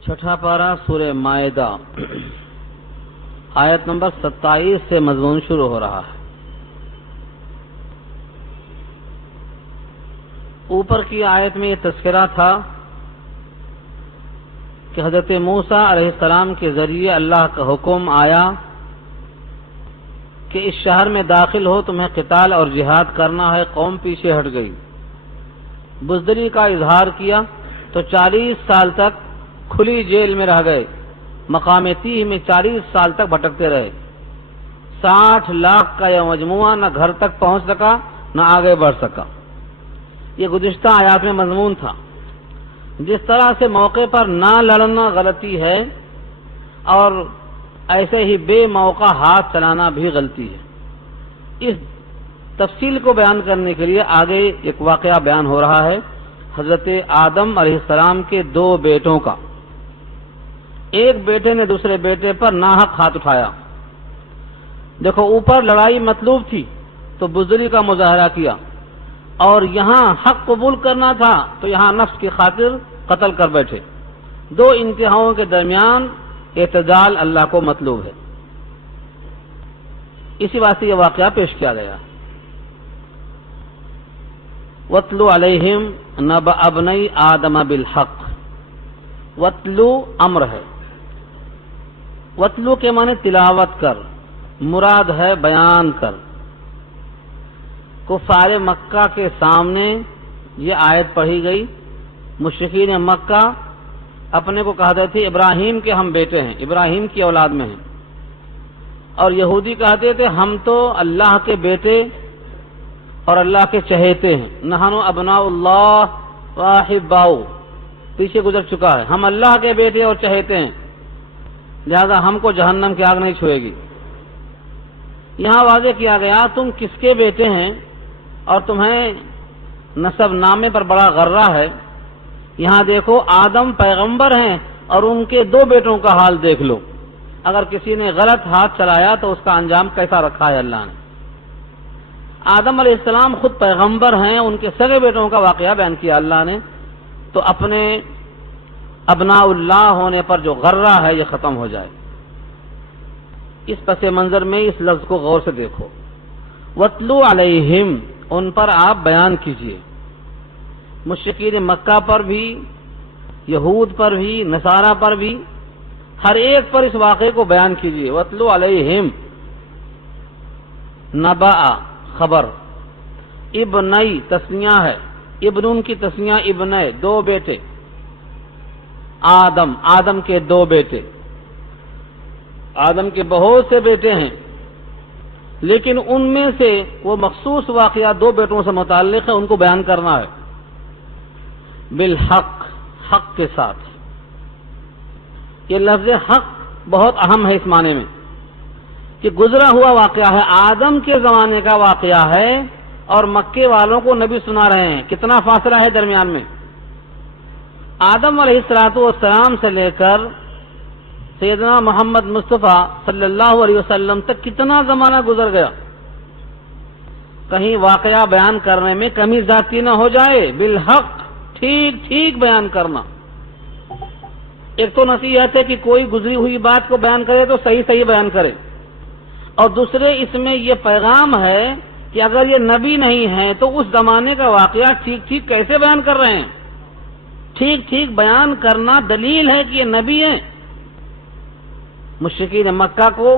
چھٹا پارہ سورہ مائدہ آیت نمبر 27 سے مضمون شروع ہو رہا ہے۔ اوپر کی آیت میں یہ تذکرہ تھا کہ حضرت موسیٰ علیہ السلام کے ذریعے اللہ کا حکم آیا کہ اس شہر میں داخل ہو، تمہیں قتال اور جہاد کرنا ہے۔ قوم پیچھے ہٹ گئی، بزدلی کا اظہار کیا تو 40 سال تک کھلی جیل میں رہ گئے۔ مقام تیہ میں 40 سال تک بھٹکتے رہے۔ 60 لاکھ کا یہ مجموعہ نہ گھر تک پہنچ سکا نہ آگے بڑھ سکا۔ یہ گزشتہ آیات میں مضمون تھا۔ جس طرح سے موقع پر نہ لڑنا غلطی ہے اور ایسے ہی بے موقع ہاتھ چلانا بھی غلطی ہے۔ اس تفصیل کو بیان کرنے کے لیے آگے ایک واقعہ بیان ہو رہا ہے حضرت آدم علیہ السلام کے 2 بیٹوں کا۔ ایک بیٹے نے دوسرے بیٹے پر ناحق ہاتھ اٹھایا۔ دیکھو، اوپر لڑائی مطلوب تھی تو بزدلی کا مظاہرہ کیا، اور یہاں حق قبول کرنا تھا تو یہاں نفس کی خاطر قتل کر بیٹھے۔ 2 انتہاؤں کے درمیان اعتدال اللہ کو مطلوب ہے۔ اسی واسطے یہ واقعہ پیش کیا گیا۔ وَاتْلُ عَلَيْهِمْ نَبَأَ ابْنَيْ آدَمَ بِالْحَقِّ۔ وَاتْلُ امر ہے، وَاتْلُ کے معنی تلاوت کر، مراد ہے بیان کر۔ کفار مکہ کے سامنے یہ آیت پڑھی گئی۔ مشرکین مکہ اپنے کو کہتے تھے ابراہیم کے ہم بیٹے ہیں، ابراہیم کی اولاد میں ہیں، اور یہودی کہتے تھے ہم تو اللہ کے بیٹے اور اللہ کے چہیتے ہیں۔ نحن ابناء اللہ واحباؤ، پیچھے گزر چکا ہے، ہم اللہ کے بیٹے اور چہیتے ہیں، لہذا ہم کو جہنم کی آگ نہیں چھوئے گی۔ یہاں واضح کیا گیا تم کس کے بیٹے ہیں اور تمہیں نسب نامے پر بڑا غرہ ہے۔ یہاں دیکھو، آدم پیغمبر ہیں اور ان کے 2 بیٹوں کا حال دیکھ لو۔ اگر کسی نے غلط ہاتھ چلایا تو اس کا انجام کیسا رکھا ہے اللہ نے۔ آدم علیہ السلام خود پیغمبر ہیں، ان کے سگے بیٹوں کا واقعہ بیان کیا اللہ نے، تو اپنے ابناء اللہ ہونے پر جو غرہ ہے یہ ختم ہو جائے۔ اس پس منظر میں اس لفظ کو غور سے دیکھو۔ وَاتْلُ عَلَيْهِمْ، ان پر آپ بیان کیجئے۔ مشرکین مکہ پر بھی، یہود پر بھی، نصارہ پر بھی، ہر ایک پر اس واقعے کو بیان کیجئے۔ وَاتْلُ عَلَيْهِمْ، نبأ خبر، ابنئی تسنیہ ہے، ابن کی تسنیہ ابن، 2 بیٹے، آدم، آدم کے 2 بیٹے۔ آدم کے بہت سے بیٹے ہیں، لیکن ان میں سے وہ مخصوص واقعہ 2 بیٹوں سے متعلق ہے، ان کو بیان کرنا ہے بالحق، حق کے ساتھ۔ یہ لفظ حق بہت اہم ہے اس معنی میں کہ گزرا ہوا واقعہ ہے، آدم کے زمانے کا واقعہ ہے، اور مکے والوں کو نبی سنا رہے ہیں۔ کتنا فاصلہ ہے درمیان میں؟ آدم علیہ السلام سے لے کر سیدنا محمد مصطفیٰ صلی اللہ علیہ وسلم تک کتنا زمانہ گزر گیا۔ کہیں واقعہ بیان کرنے میں کمی زیادتی نہ ہو جائے، بالحق، ٹھیک ٹھیک بیان کرنا۔ ایک تو نصیحت ہے کہ کوئی گزری ہوئی بات کو بیان کرے تو صحیح صحیح بیان کرے، اور دوسرے اس میں یہ پیغام ہے کہ اگر یہ نبی نہیں ہے تو اس زمانے کا واقعہ ٹھیک ٹھیک کیسے بیان کر رہے ہیں۔ ٹھیک ٹھیک بیان کرنا دلیل ہے کہ یہ نبی ہیں۔ مشرکین مکہ کو،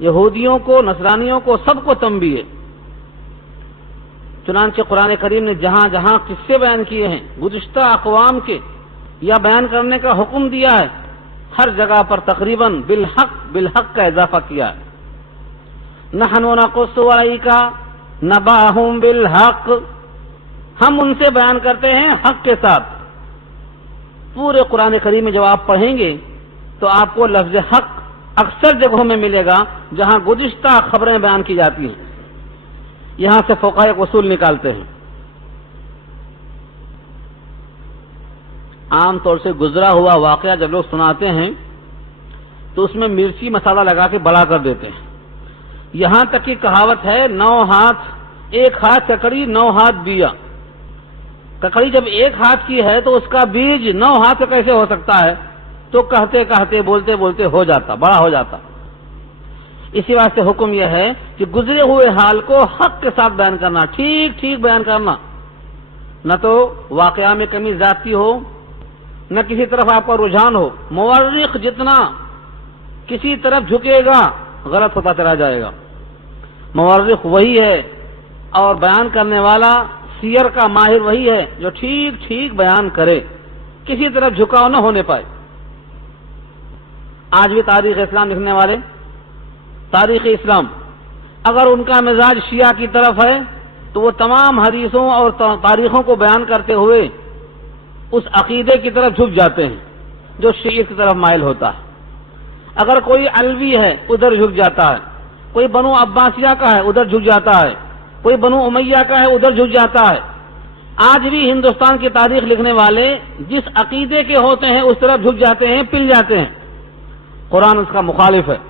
یہودیوں کو، نصرانیوں کو، سب کو تنبیہ ہے۔ چنانچہ قرآن کریم نے جہاں جہاں قصے بیان کیے ہیں گزشتہ اقوام کے یا بیان کرنے کا حکم دیا ہے، ہر جگہ پر تقریباً بالحق کا اضافہ کیا ہے۔ نحن نقص علیک نبأہم بالحق، ہم ان سے بیان کرتے ہیں حق کے ساتھ۔ پورے قرآن کریم میں جب آپ پڑھیں گے تو آپ کو لفظ حق اکثر جگہوں میں ملے گا جہاں گزشتہ خبریں بیان کی جاتی ہیں۔ یہاں سے فقہاء ایک اصول نکالتے ہیں۔ عام طور سے گزرا ہوا واقعہ جب لوگ سناتے ہیں تو اس میں مرچی مسالہ لگا کے بڑا کر دیتے ہیں۔ یہاں تک کی کہاوت ہے 9 ہاتھ 1 ہاتھ ککڑی 9 ہاتھ بیا۔ ککڑی جب 1 ہاتھ کی ہے تو اس کا بیج 9 ہاتھ کیسے ہو سکتا ہے؟ تو کہتے کہتے بولتے بولتے ہو جاتا، بڑا ہو جاتا۔ اسی واسطے حکم یہ ہے کہ گزرے ہوئے حال کو حق کے ساتھ بیان کرنا، ٹھیک ٹھیک بیان کرنا، نہ تو واقعہ میں کمی زیادتی ہو، نہ کسی طرف آپ کا رجحان ہو۔ مورخ جتنا کسی طرف جھکے گا غلط ہوتا چلا جائے گا۔ مورخ وہی ہے اور بیان کرنے والا سیر کا ماہر وہی ہے جو ٹھیک ٹھیک بیان کرے، کسی طرف جھکاؤ نہ ہونے پائے۔ آج بھی تاریخ اسلام لکھنے والے، تاریخ اسلام، اگر ان کا مزاج شیعہ کی طرف ہے تو وہ تمام حدیثوں اور تاریخوں کو بیان کرتے ہوئے اس عقیدے کی طرف جھک جاتے ہیں جو شیعہ کی طرف مائل ہوتا ہے۔ اگر کوئی علوی ہے ادھر جھک جاتا ہے، کوئی بنو عباسیہ کا ہے ادھر جھک جاتا ہے، کوئی بنو امیہ کا ہے ادھر جھک جاتا ہے۔ آج بھی ہندوستان کی تاریخ لکھنے والے جس عقیدے کے ہوتے ہیں اس طرف جھک جاتے ہیں، پل جاتے ہیں۔ قرآن اس کا مخالف ہے۔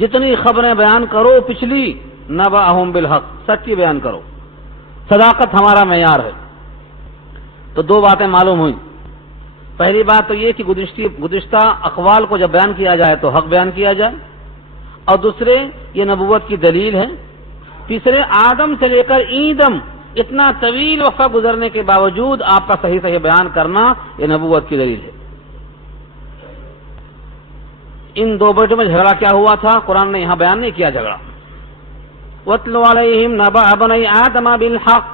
جتنی خبریں بیان کرو پچھلی، نبأہم بالحق، سچی بیان کرو، صداقت ہمارا معیار ہے۔ تو دو باتیں معلوم ہوئیں۔ پہلی بات تو یہ کہ گزشتہ اقوال کو جب بیان کیا جائے تو حق بیان کیا جائے، اور دوسرے یہ نبوت کی دلیل ہے۔ تیسرے آدم سے لے کر ایدم اتنا طویل وقفہ گزرنے کے باوجود آپ کا صحیح صحیح بیان کرنا یہ نبوت کی دلیل ہے۔ ان دو بیٹوں میں جھگڑا کیا ہوا تھا قرآن نے یہاں بیان نہیں کیا جھگڑا۔ وَاتْلُ عَلَيْهِمْ نَبَأَ بَنِي آدَمَ بِالْحَقِّ،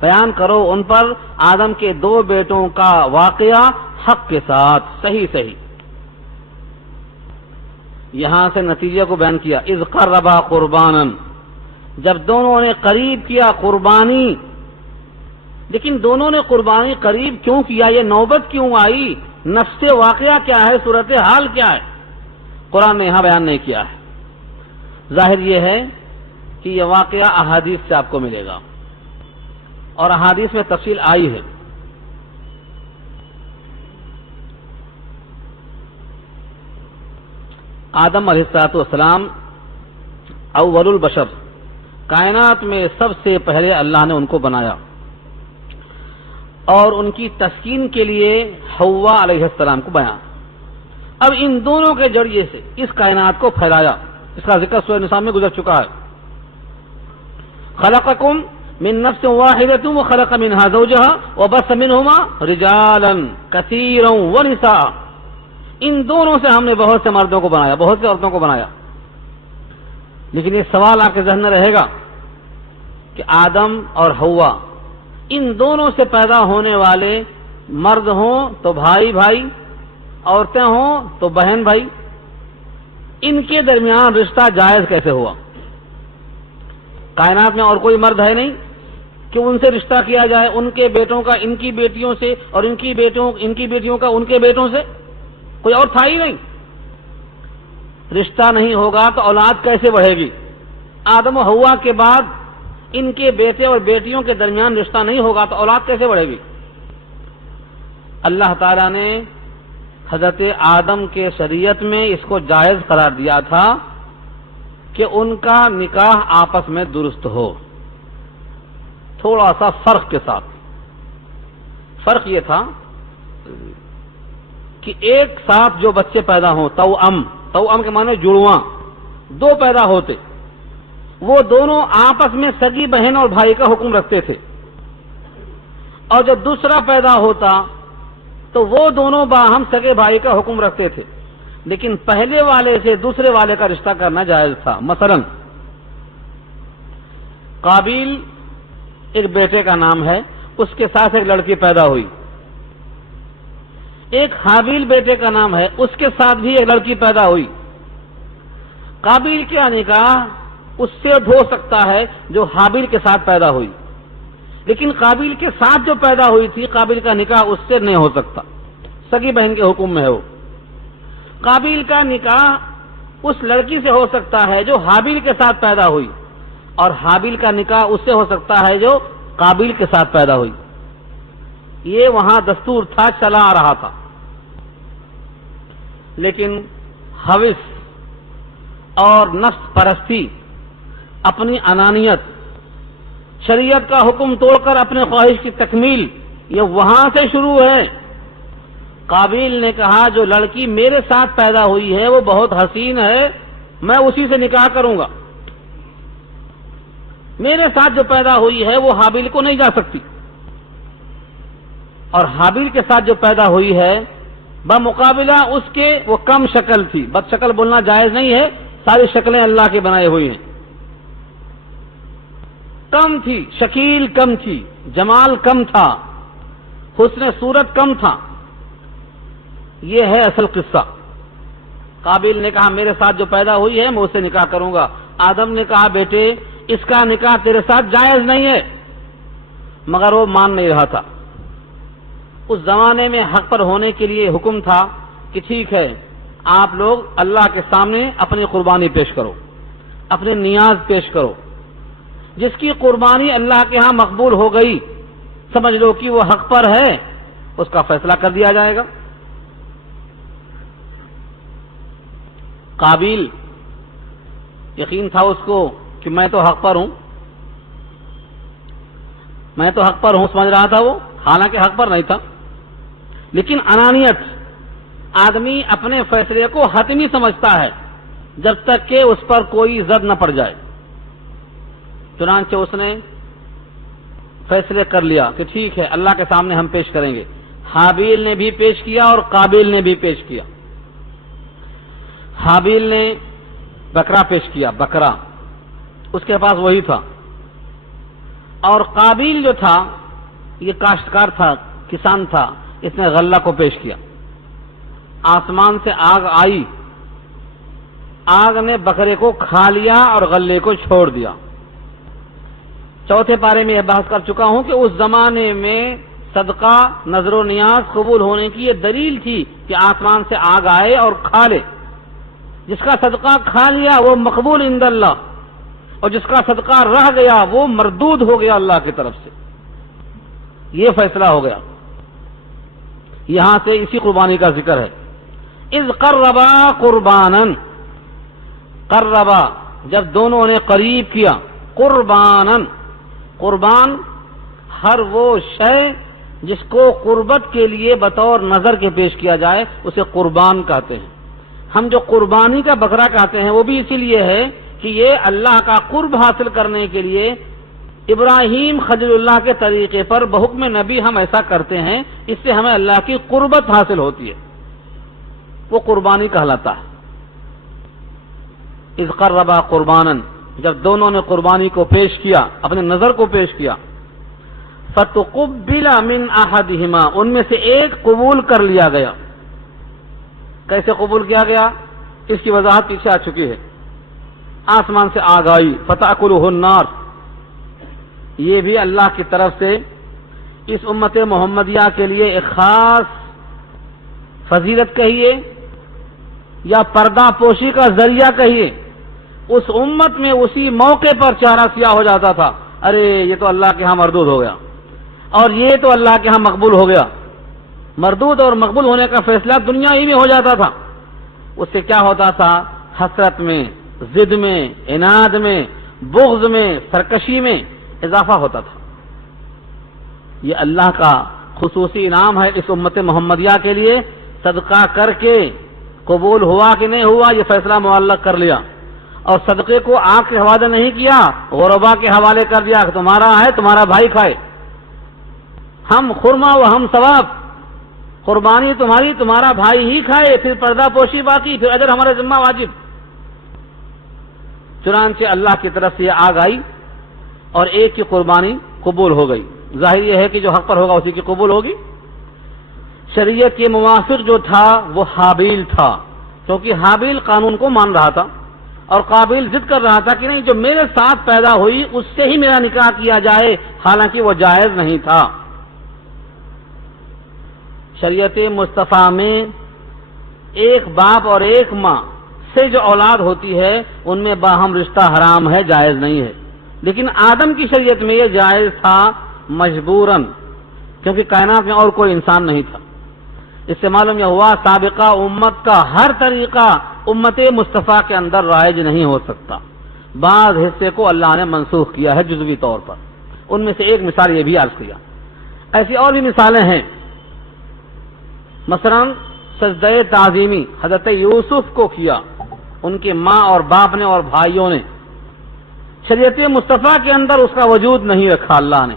بیان کرو ان پر آدم کے دو بیٹوں کا واقعہ حق کے ساتھ، صحیح صحیح۔ یہاں سے نتیجے کو بیان کیا، اذ قربا قربانا، جب دونوں نے قریب کیا قربانی۔ لیکن دونوں نے قربانی قریب کیوں کیا، یہ نوبت کیوں آئی، نفس واقعہ کیا ہے، صورتحال کیا ہے، قرآن نے یہاں بیان نہیں کیا ہے۔ ظاہر یہ ہے کہ یہ واقعہ احادیث سے آپ کو ملے گا، اور احادیث میں تفصیل آئی ہے۔ آدم علیہ السلام اول البشر، کائنات میں سب سے پہلے اللہ نے ان کو بنایا، اور ان کی تسکین کے لیے حوا علیہ السلام کو بنایا۔ اب ان دونوں کے ذریعے سے اس کائنات کو پھیلایا، اس کا ذکر سورہ نساء میں گزر چکا ہے۔ خلقکم من نفس واحدۃ وخلق منها زوجها وبث منهما رجالا كثيرا ونساء، ان دونوں سے ہم نے بہت سے مردوں کو بنایا، بہت سے عورتوں کو بنایا۔ لیکن یہ سوال آپ کے ذہن میں رہے گا کہ آدم اور حوا، ان دونوں سے پیدا ہونے والے مرد ہوں تو بھائی بھائی، عورتیں ہوں تو بہن بھائی، ان کے درمیان رشتہ جائز کیسے ہوا؟ کائنات میں اور کوئی مرد ہے نہیں کہ ان سے رشتہ کیا جائے، ان کے بیٹوں کا ان کی بیٹیوں سے، اور ان کی بیٹیوں کا ان کے بیٹوں سے، کوئی اور تھا ہی نہیں۔ رشتہ نہیں ہوگا تو اولاد کیسے بڑھے گی؟ آدم و حوا کے بعد ان کے بیٹے اور بیٹیوں کے درمیان رشتہ نہیں ہوگا تو اولاد کیسے بڑھے گی؟ اللہ تعالیٰ نے حضرت آدم کے شریعت میں اس کو جائز قرار دیا تھا کہ ان کا نکاح آپس میں درست ہو، تھوڑا سا فرق کے ساتھ۔ فرق یہ تھا کہ ایک ساتھ جو بچے پیدا ہوں، توأم کے معنی جڑواں، دو پیدا ہوتے، وہ دونوں آپس میں سگی بہن اور بھائی کا حکم رکھتے تھے، اور جب دوسرا پیدا ہوتا تو وہ دونوں باہم سگے بھائی کا حکم رکھتے تھے، لیکن پہلے والے سے دوسرے والے کا رشتہ کرنا جائز تھا۔ مثلا قابیل ایک بیٹے کا نام ہے، اس کے ساتھ ایک لڑکی پیدا ہوئی۔ ایک حابیل بیٹے کا نام ہے، اس کے ساتھ بھی ایک لڑکی پیدا ہوئی۔ قابیل کا نکاح اس سے ہو سکتا ہے جو حابیل کے ساتھ پیدا ہوئی، لیکن قابیل کے ساتھ جو پیدا ہوئی تھی قابیل کا نکاح اس سے نہیں ہو سکتا، سگی بہن کے حکم میں ہے وہ۔ قابیل کا نکاح اس لڑکی سے ہو سکتا ہے جو حابیل کے ساتھ پیدا ہوئی، اور حابیل کا نکاح اس سے ہو سکتا ہے جو قابیل کے ساتھ پیدا ہوئی۔ یہ وہاں دستور تھا، چلا آ رہا تھا، لیکن ہوس اور نفس پرستی، اپنی انانیت، شریعت کا حکم توڑ کر اپنے خواہش کی تکمیل، یہ وہاں سے شروع ہے۔ قابیل نے کہا جو لڑکی میرے ساتھ پیدا ہوئی ہے وہ بہت حسین ہے، میں اسی سے نکاح کروں گا، میرے ساتھ جو پیدا ہوئی ہے وہ حابیل کو نہیں جا سکتی، اور حابیل کے ساتھ جو پیدا ہوئی ہے بمقابلہ اس کے وہ کم شکل تھی، بد شکل بولنا جائز نہیں ہے، ساری شکلیں اللہ کے بنائے ہوئی ہیں، کم تھی، شکیل کم تھی، جمال کم تھا، حسن صورت کم تھا۔ یہ ہے اصل قصہ۔ قابیل نے کہا میرے ساتھ جو پیدا ہوئی ہے میں اس سے نکاح کروں گا۔ آدم نے کہا بیٹے اس کا نکاح تیرے ساتھ جائز نہیں ہے، مگر وہ مان نہیں رہا تھا۔ اس زمانے میں حق پر ہونے کے لیے حکم تھا کہ ٹھیک ہے آپ لوگ اللہ کے سامنے اپنی قربانی پیش کرو، اپنے نیاز پیش کرو، جس کی قربانی اللہ کے ہاں مقبول ہو گئی سمجھ لو کہ وہ حق پر ہے، اس کا فیصلہ کر دیا جائے گا۔ قابیل یقین تھا اس کو کہ میں تو حق پر ہوں، میں تو حق پر ہوں سمجھ رہا تھا وہ، حالانکہ حق پر نہیں تھا، لیکن انانیت، آدمی اپنے فیصلے کو حتمی سمجھتا ہے جب تک کہ اس پر کوئی زد نہ پڑ جائے۔ چنانچہ اس نے فیصلے کر لیا کہ ٹھیک ہے اللہ کے سامنے ہم پیش کریں گے۔ حابیل نے بھی پیش کیا اور قابیل نے بھی پیش کیا۔ حابیل نے بکرا پیش کیا، بکرا اس کے پاس وہی تھا، اور قابیل جو تھا یہ کاشتکار تھا، کسان تھا، اس نے غلہ کو پیش کیا۔ آسمان سے آگ آئی، آگ نے بکرے کو کھا لیا اور غلے کو چھوڑ دیا۔ چوتھے پارے میں یہ بحث کر چکا ہوں کہ اس زمانے میں صدقہ نظر و نیاز قبول ہونے کی یہ دلیل تھی کہ آسمان سے آگ آئے اور کھا لے، جس کا صدقہ کھا لیا وہ مقبول عند اللہ، اور جس کا صدقہ رہ گیا وہ مردود ہو گیا اللہ کی طرف سے۔ یہ فیصلہ ہو گیا۔ یہاں سے اسی قربانی کا ذکر ہے۔ اذ قربا قربانا، قربا جب دونوں نے قریب کیا، قربانا قربان ہر وہ شے جس کو قربت کے لیے بطور نظر کے پیش کیا جائے اسے قربان کہتے ہیں۔ ہم جو قربانی کا بکرا کہتے ہیں وہ بھی اسی لیے ہے کہ یہ اللہ کا قرب حاصل کرنے کے لیے ابراہیم خلیل اللہ کے طریقے پر بحکم نبی ہم ایسا کرتے ہیں، اس سے ہمیں اللہ کی قربت حاصل ہوتی ہے، وہ قربانی کہلاتا ہے۔ اذ قربا قربانا جب دونوں نے قربانی کو پیش کیا، اپنے نظر کو پیش کیا، فتقبل من احدہما ان میں سے ایک قبول کر لیا گیا۔ کیسے قبول کیا گیا اس کی وضاحت پیچھے آ چکی ہے۔ آسمان سے آگ آئی، فتأکلہ النار، یہ بھی اللہ کی طرف سے اس امت محمدیہ کے لیے ایک خاص فضیلت کہیے یا پردہ پوشی کا ذریعہ کہیے۔ اس امت میں اسی موقع پر چہرہ سیاہ ہو جاتا تھا، ارے یہ تو اللہ کے ہاں مردود ہو گیا، اور یہ تو اللہ کے ہاں مقبول ہو گیا۔ مردود اور مقبول ہونے کا فیصلہ دنیا ہی میں ہو جاتا تھا۔ اس سے کیا ہوتا تھا؟ حسرت میں، ضد میں، عناد میں، بغض میں، سرکشی میں اضافہ ہوتا تھا۔ یہ اللہ کا خصوصی انعام ہے اس امت محمدیہ کے لیے، صدقہ کر کے قبول ہوا کہ نہیں ہوا یہ فیصلہ معلق کر لیا، اور صدقے کو آنکھ کے حوالے نہیں کیا، غربا کے حوالے کر دیا کہ تمہارا ہے تمہارا بھائی کھائے، ہم خرما و ہم ثواب، قربانی تمہاری تمہارا بھائی ہی کھائے، پھر پردہ پوشی باقی، پھر اجر ہمارے ذمہ واجب۔ چنانچہ اللہ کی طرف سے یہ آگ آئی اور ایک کی قربانی قبول ہو گئی۔ ظاہر یہ ہے کہ جو حق پر ہوگا اسی کی قبول ہوگی۔ شریعت کے موافق جو تھا وہ حابیل تھا، کیونکہ حابیل قانون کو مان رہا تھا اور قابیل ضد کر رہا تھا کہ نہیں جو میرے ساتھ پیدا ہوئی اس سے ہی میرا نکاح کیا جائے، حالانکہ وہ جائز نہیں تھا۔ شریعت مصطفیٰ میں ایک باپ اور ایک ماں سے جو اولاد ہوتی ہے ان میں باہم رشتہ حرام ہے، جائز نہیں ہے، لیکن آدم کی شریعت میں یہ جائز تھا مجبوراً، کیونکہ کائنات میں اور کوئی انسان نہیں تھا۔ اس سے معلوم یہ ہوا سابقہ امت کا ہر طریقہ امت مصطفیٰ کے اندر رائج نہیں ہو سکتا، بعض حصے کو اللہ نے منسوخ کیا ہے جزوی طور پر۔ ان میں سے ایک مثال یہ بھی عرض کیا، ایسی اور بھی مثالیں ہیں۔ مثلا سجدہ تعظیمی حضرت یوسف کو کیا، ان کے ماں اور باپ نے اور بھائیوں نے، شریعت مصطفیٰ کے اندر اس کا وجود نہیں رکھا اللہ نے.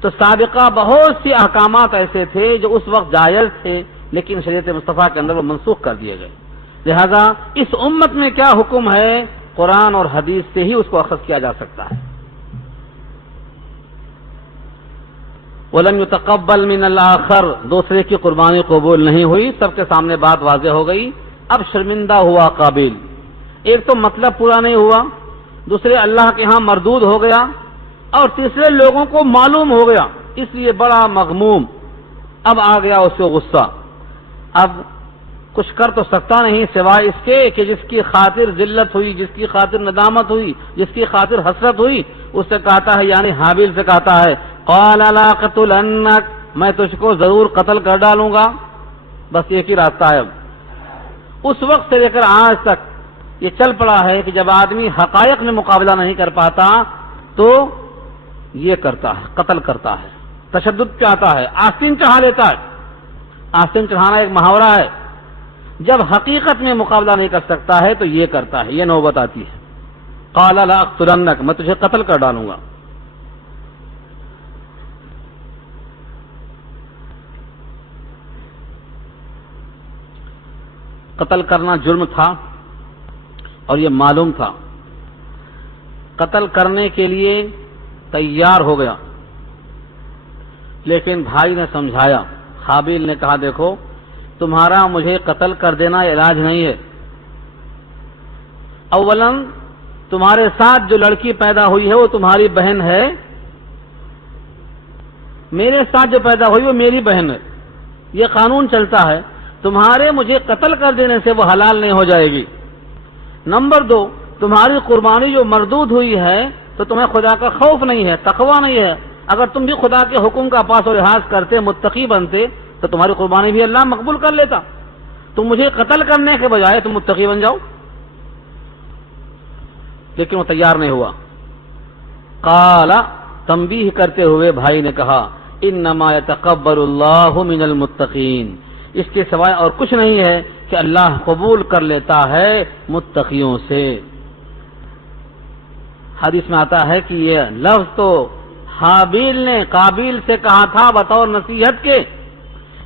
تو سابقہ بہت سی احکامات ایسے تھے جو اس وقت جائز تھے لیکن شریعت مصطفیٰ کے اندر وہ منسوخ کر دیے گئے. لہذا اس امت میں کیا حکم ہے، قرآن اور حدیث سے ہی اس کو اخذ کیا جا سکتا ہے. وَلَمْ يُتَقَبَّلْ مِنَ الْآخَرِ، دوسرے کی قربانی قبول نہیں ہوئی. سب کے سامنے بات واضح ہو گئی. اب شرمندہ ہوا قابیل. ایک تو مطلب پورا نہیں ہوا، دوسرے اللہ کے ہاں مردود ہو گیا، اور تیسرے لوگوں کو معلوم ہو گیا، اس لیے بڑا مغموم. اب آ گیا اس کو غصہ. اب کچھ کر تو سکتا نہیں سوائے اس کے کہ جس کی خاطر ذلت ہوئی، جس کی خاطر ندامت ہوئی، جس کی خاطر حسرت ہوئی، اس سے کہتا ہے، یعنی حابیل سے کہتا ہے، قال لا قتلنک، میں تجھ کو ضرور قتل کر ڈالوں گا. بس ایک ہی راستہ ہے. اب اس وقت سے لے کر آج تک یہ چل پڑا ہے کہ جب آدمی حقائق میں مقابلہ نہیں کر پاتا تو یہ کرتا ہے، قتل کرتا ہے، تشدد چاہتا ہے، آستین چڑھا لیتا ہے. آستین چڑھانا ایک محاورہ ہے. جب حقیقت میں مقابلہ نہیں کر سکتا ہے تو یہ کرتا ہے. یہ نوبت آتی ہے. قال لا اقتلنک، میں تجھے قتل کر ڈالوں گا. قتل کرنا جرم تھا اور یہ معلوم تھا. قتل کرنے کے لیے تیار ہو گیا، لیکن بھائی نے سمجھایا. حابیل نے کہا، دیکھو تمہارا مجھے قتل کر دینا علاج نہیں ہے. اولاً تمہارے ساتھ جو لڑکی پیدا ہوئی ہے وہ تمہاری بہن ہے، میرے ساتھ جو پیدا ہوئی وہ میری بہن ہے. یہ قانون چلتا ہے. تمہارے مجھے قتل کر دینے سے وہ حلال نہیں ہو جائے گی. نمبر دو، تمہاری قربانی جو مردود ہوئی ہے تو تمہیں خدا کا خوف نہیں ہے، تقوی نہیں ہے. اگر تم بھی خدا کے حکم کا پاس و لحاظ کرتے، متقی بنتے، تو تمہاری قربانی بھی اللہ مقبول کر لیتا. تم مجھے قتل کرنے کے بجائے تم متقی بن جاؤ. لیکن وہ تیار نہیں ہوا. قال، تنبیہ کرتے ہوئے بھائی نے کہا، انما یتقبل اللہ من المتقین، اس کے سوائے اور کچھ نہیں ہے کہ اللہ قبول کر لیتا ہے متقیوں سے. حدیث میں آتا ہے کہ یہ لفظ تو حابیل نے قابیل سے کہا تھا بطور نصیحت کے،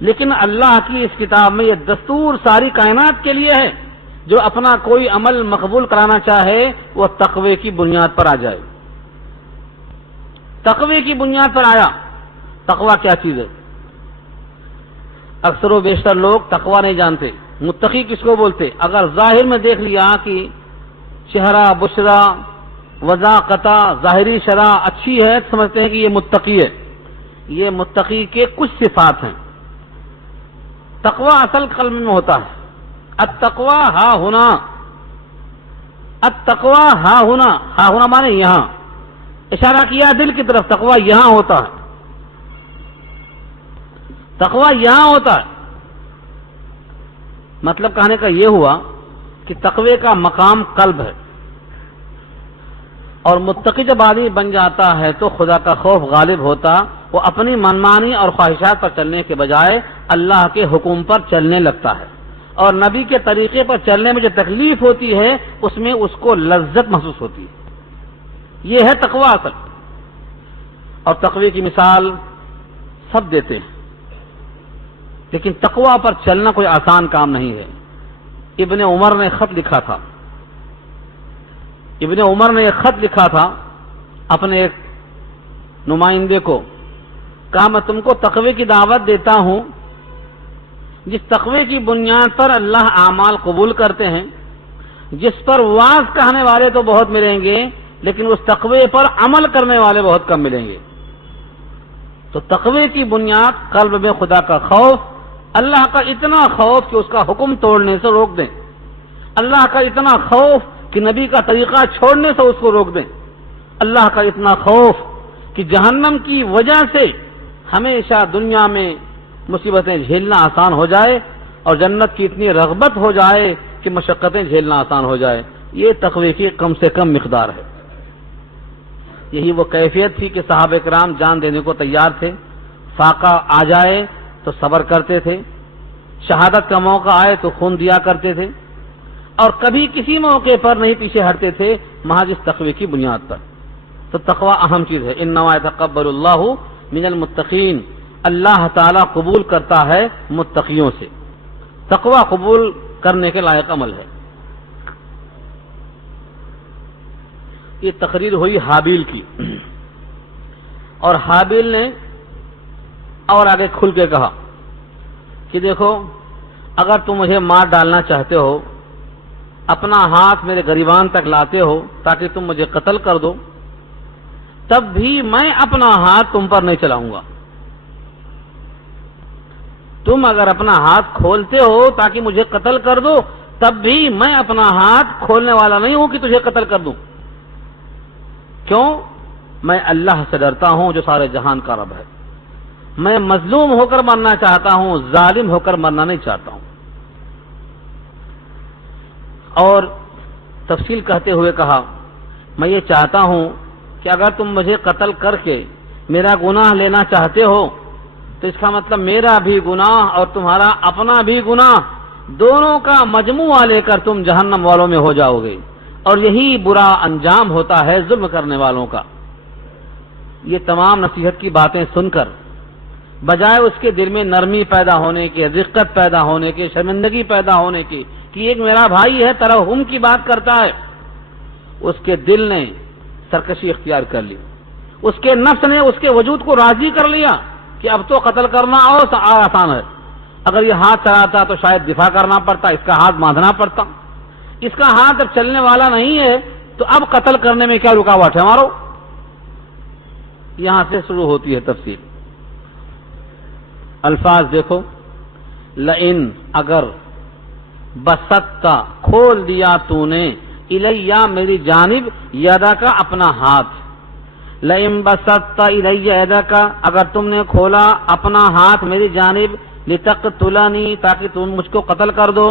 لیکن اللہ کی اس کتاب میں یہ دستور ساری کائنات کے لیے ہے. جو اپنا کوئی عمل مقبول کرانا چاہے وہ تقوی کی بنیاد پر آ جائے. تقوی کی بنیاد پر آیا. تقوی کیا چیز ہے؟ اکثر و بیشتر لوگ تقوی نہیں جانتے. متقی کس کو بولتے؟ اگر ظاہر میں دیکھ لیا کہ چہرہ بشرا وضاقتہ ظاہری شرح اچھی ہے تو سمجھتے ہیں کہ یہ متقی ہے. یہ متقی کے کچھ صفات ہیں. تقوی اصل قلب میں ہوتا ہے. التقوی ہا ہونا، التقوی ہا ہونا، ہا ہونا مانے یہاں، اشارہ کیا دل کی طرف. تقوی یہاں ہوتا ہے، تقوی یہاں ہوتا ہے. مطلب کہنے کا یہ ہوا کہ تقوی کا مقام قلب ہے، اور متقی جب آدمی بن جاتا ہے تو خدا کا خوف غالب ہوتا. وہ اپنی منمانی اور خواہشات پر چلنے کے بجائے اللہ کے حکم پر چلنے لگتا ہے، اور نبی کے طریقے پر چلنے میں جو تکلیف ہوتی ہے اس میں اس کو لذت محسوس ہوتی ہے. یہ ہے تقوی اصل. اور تقوی کی مثال سب دیتے ہیں، لیکن تقوی پر چلنا کوئی آسان کام نہیں ہے. ابن عمر نے خط لکھا تھا. ابن عمر نے ایک خط لکھا تھا اپنے ایک نمائندے کو. کہا، میں تم کو تقوی کی دعوت دیتا ہوں جس تقوی کی بنیاد پر اللہ اعمال قبول کرتے ہیں، جس پر واعظ کہنے والے تو بہت ملیں گے لیکن اس تقوی پر عمل کرنے والے بہت کم ملیں گے. تو تقوی کی بنیاد قلب میں خدا کا خوف، اللہ کا اتنا خوف کہ اس کا حکم توڑنے سے روک دیں، اللہ کا اتنا خوف کہ نبی کا طریقہ چھوڑنے سے اس کو روک دیں، اللہ کا اتنا خوف کہ جہنم کی وجہ سے ہمیشہ دنیا میں مصیبتیں جھیلنا آسان ہو جائے اور جنت کی اتنی رغبت ہو جائے کہ مشقتیں جھیلنا آسان ہو جائے. یہ تقوی کی کم سے کم مقدار ہے. یہی وہ کیفیت تھی کہ صحابہ کرام جان دینے کو تیار تھے. فاقہ آ جائے تو صبر کرتے تھے، شہادت کا موقع آئے تو خون دیا کرتے تھے، اور کبھی کسی موقع پر نہیں پیچھے ہٹتے تھے محض اس تقوی کی بنیاد پر۔ تو تقوی اہم چیز ہے۔ انما یتقبل اللہ من المتقین، اللہ تعالیٰ قبول کرتا ہے متقیوں سے۔ تقوی قبول کرنے کے لائق عمل ہے۔ یہ تقریر ہوئی حابیل کی، اور حابیل نے اور آگے کھل کے کہا کہ دیکھو، اگر تم مجھے مار ڈالنا چاہتے ہو، اپنا ہاتھ میرے گریبان تک لاتے ہو تاکہ تم مجھے قتل کر دو، تب بھی میں اپنا ہاتھ تم پر نہیں چلاؤں گا۔ تم اگر اپنا ہاتھ کھولتے ہو تاکہ مجھے قتل کر دو، تب بھی میں اپنا ہاتھ کھولنے والا نہیں ہوں کہ تجھے قتل کر دوں۔ کیوں؟ میں اللہ سے ڈرتا ہوں جو سارے جہان کا رب ہے۔ میں مظلوم ہو کر مرنا چاہتا ہوں، ظالم ہو کر مرنا نہیں چاہتا ہوں۔ اور تفصیل کہتے ہوئے کہا، میں یہ چاہتا ہوں کہ اگر تم مجھے قتل کر کے میرا گناہ لینا چاہتے ہو تو اس کا مطلب میرا بھی گناہ اور تمہارا اپنا بھی گناہ، دونوں کا مجموعہ لے کر تم جہنم والوں میں ہو جاؤ گے، اور یہی برا انجام ہوتا ہے ظلم کرنے والوں کا۔ یہ تمام نصیحت کی باتیں سن کر بجائے اس کے دل میں نرمی پیدا ہونے کی، رقت پیدا ہونے کی، شرمندگی پیدا ہونے کی کہ ایک میرا بھائی ہے، ترحم کی بات کرتا ہے، اس کے دل نے سرکشی اختیار کر لی، اس کے نفس نے اس کے وجود کو راضی کر لیا کہ اب تو قتل کرنا اور آسان ہے۔ اگر یہ ہاتھ چلاتا تو شاید دفاع کرنا پڑتا، اس کا ہاتھ باندھنا پڑتا، اس کا ہاتھ اب چلنے والا نہیں ہے تو اب قتل کرنے میں کیا رکاوٹ ہے مارو۔ یہاں سے شروع ہوتی ہے تفسیر۔ الفاظ دیکھو، لئن اگر، بسطتا کھول دیا تو نے، الیہ میری جانب، یدا کا اپنا ہاتھ، لئن بسطتا الیہ یدا کا اگر تم نے کھولا اپنا ہاتھ میری جانب، لتقتلنی تاکہ تم مجھ کو قتل کر دو،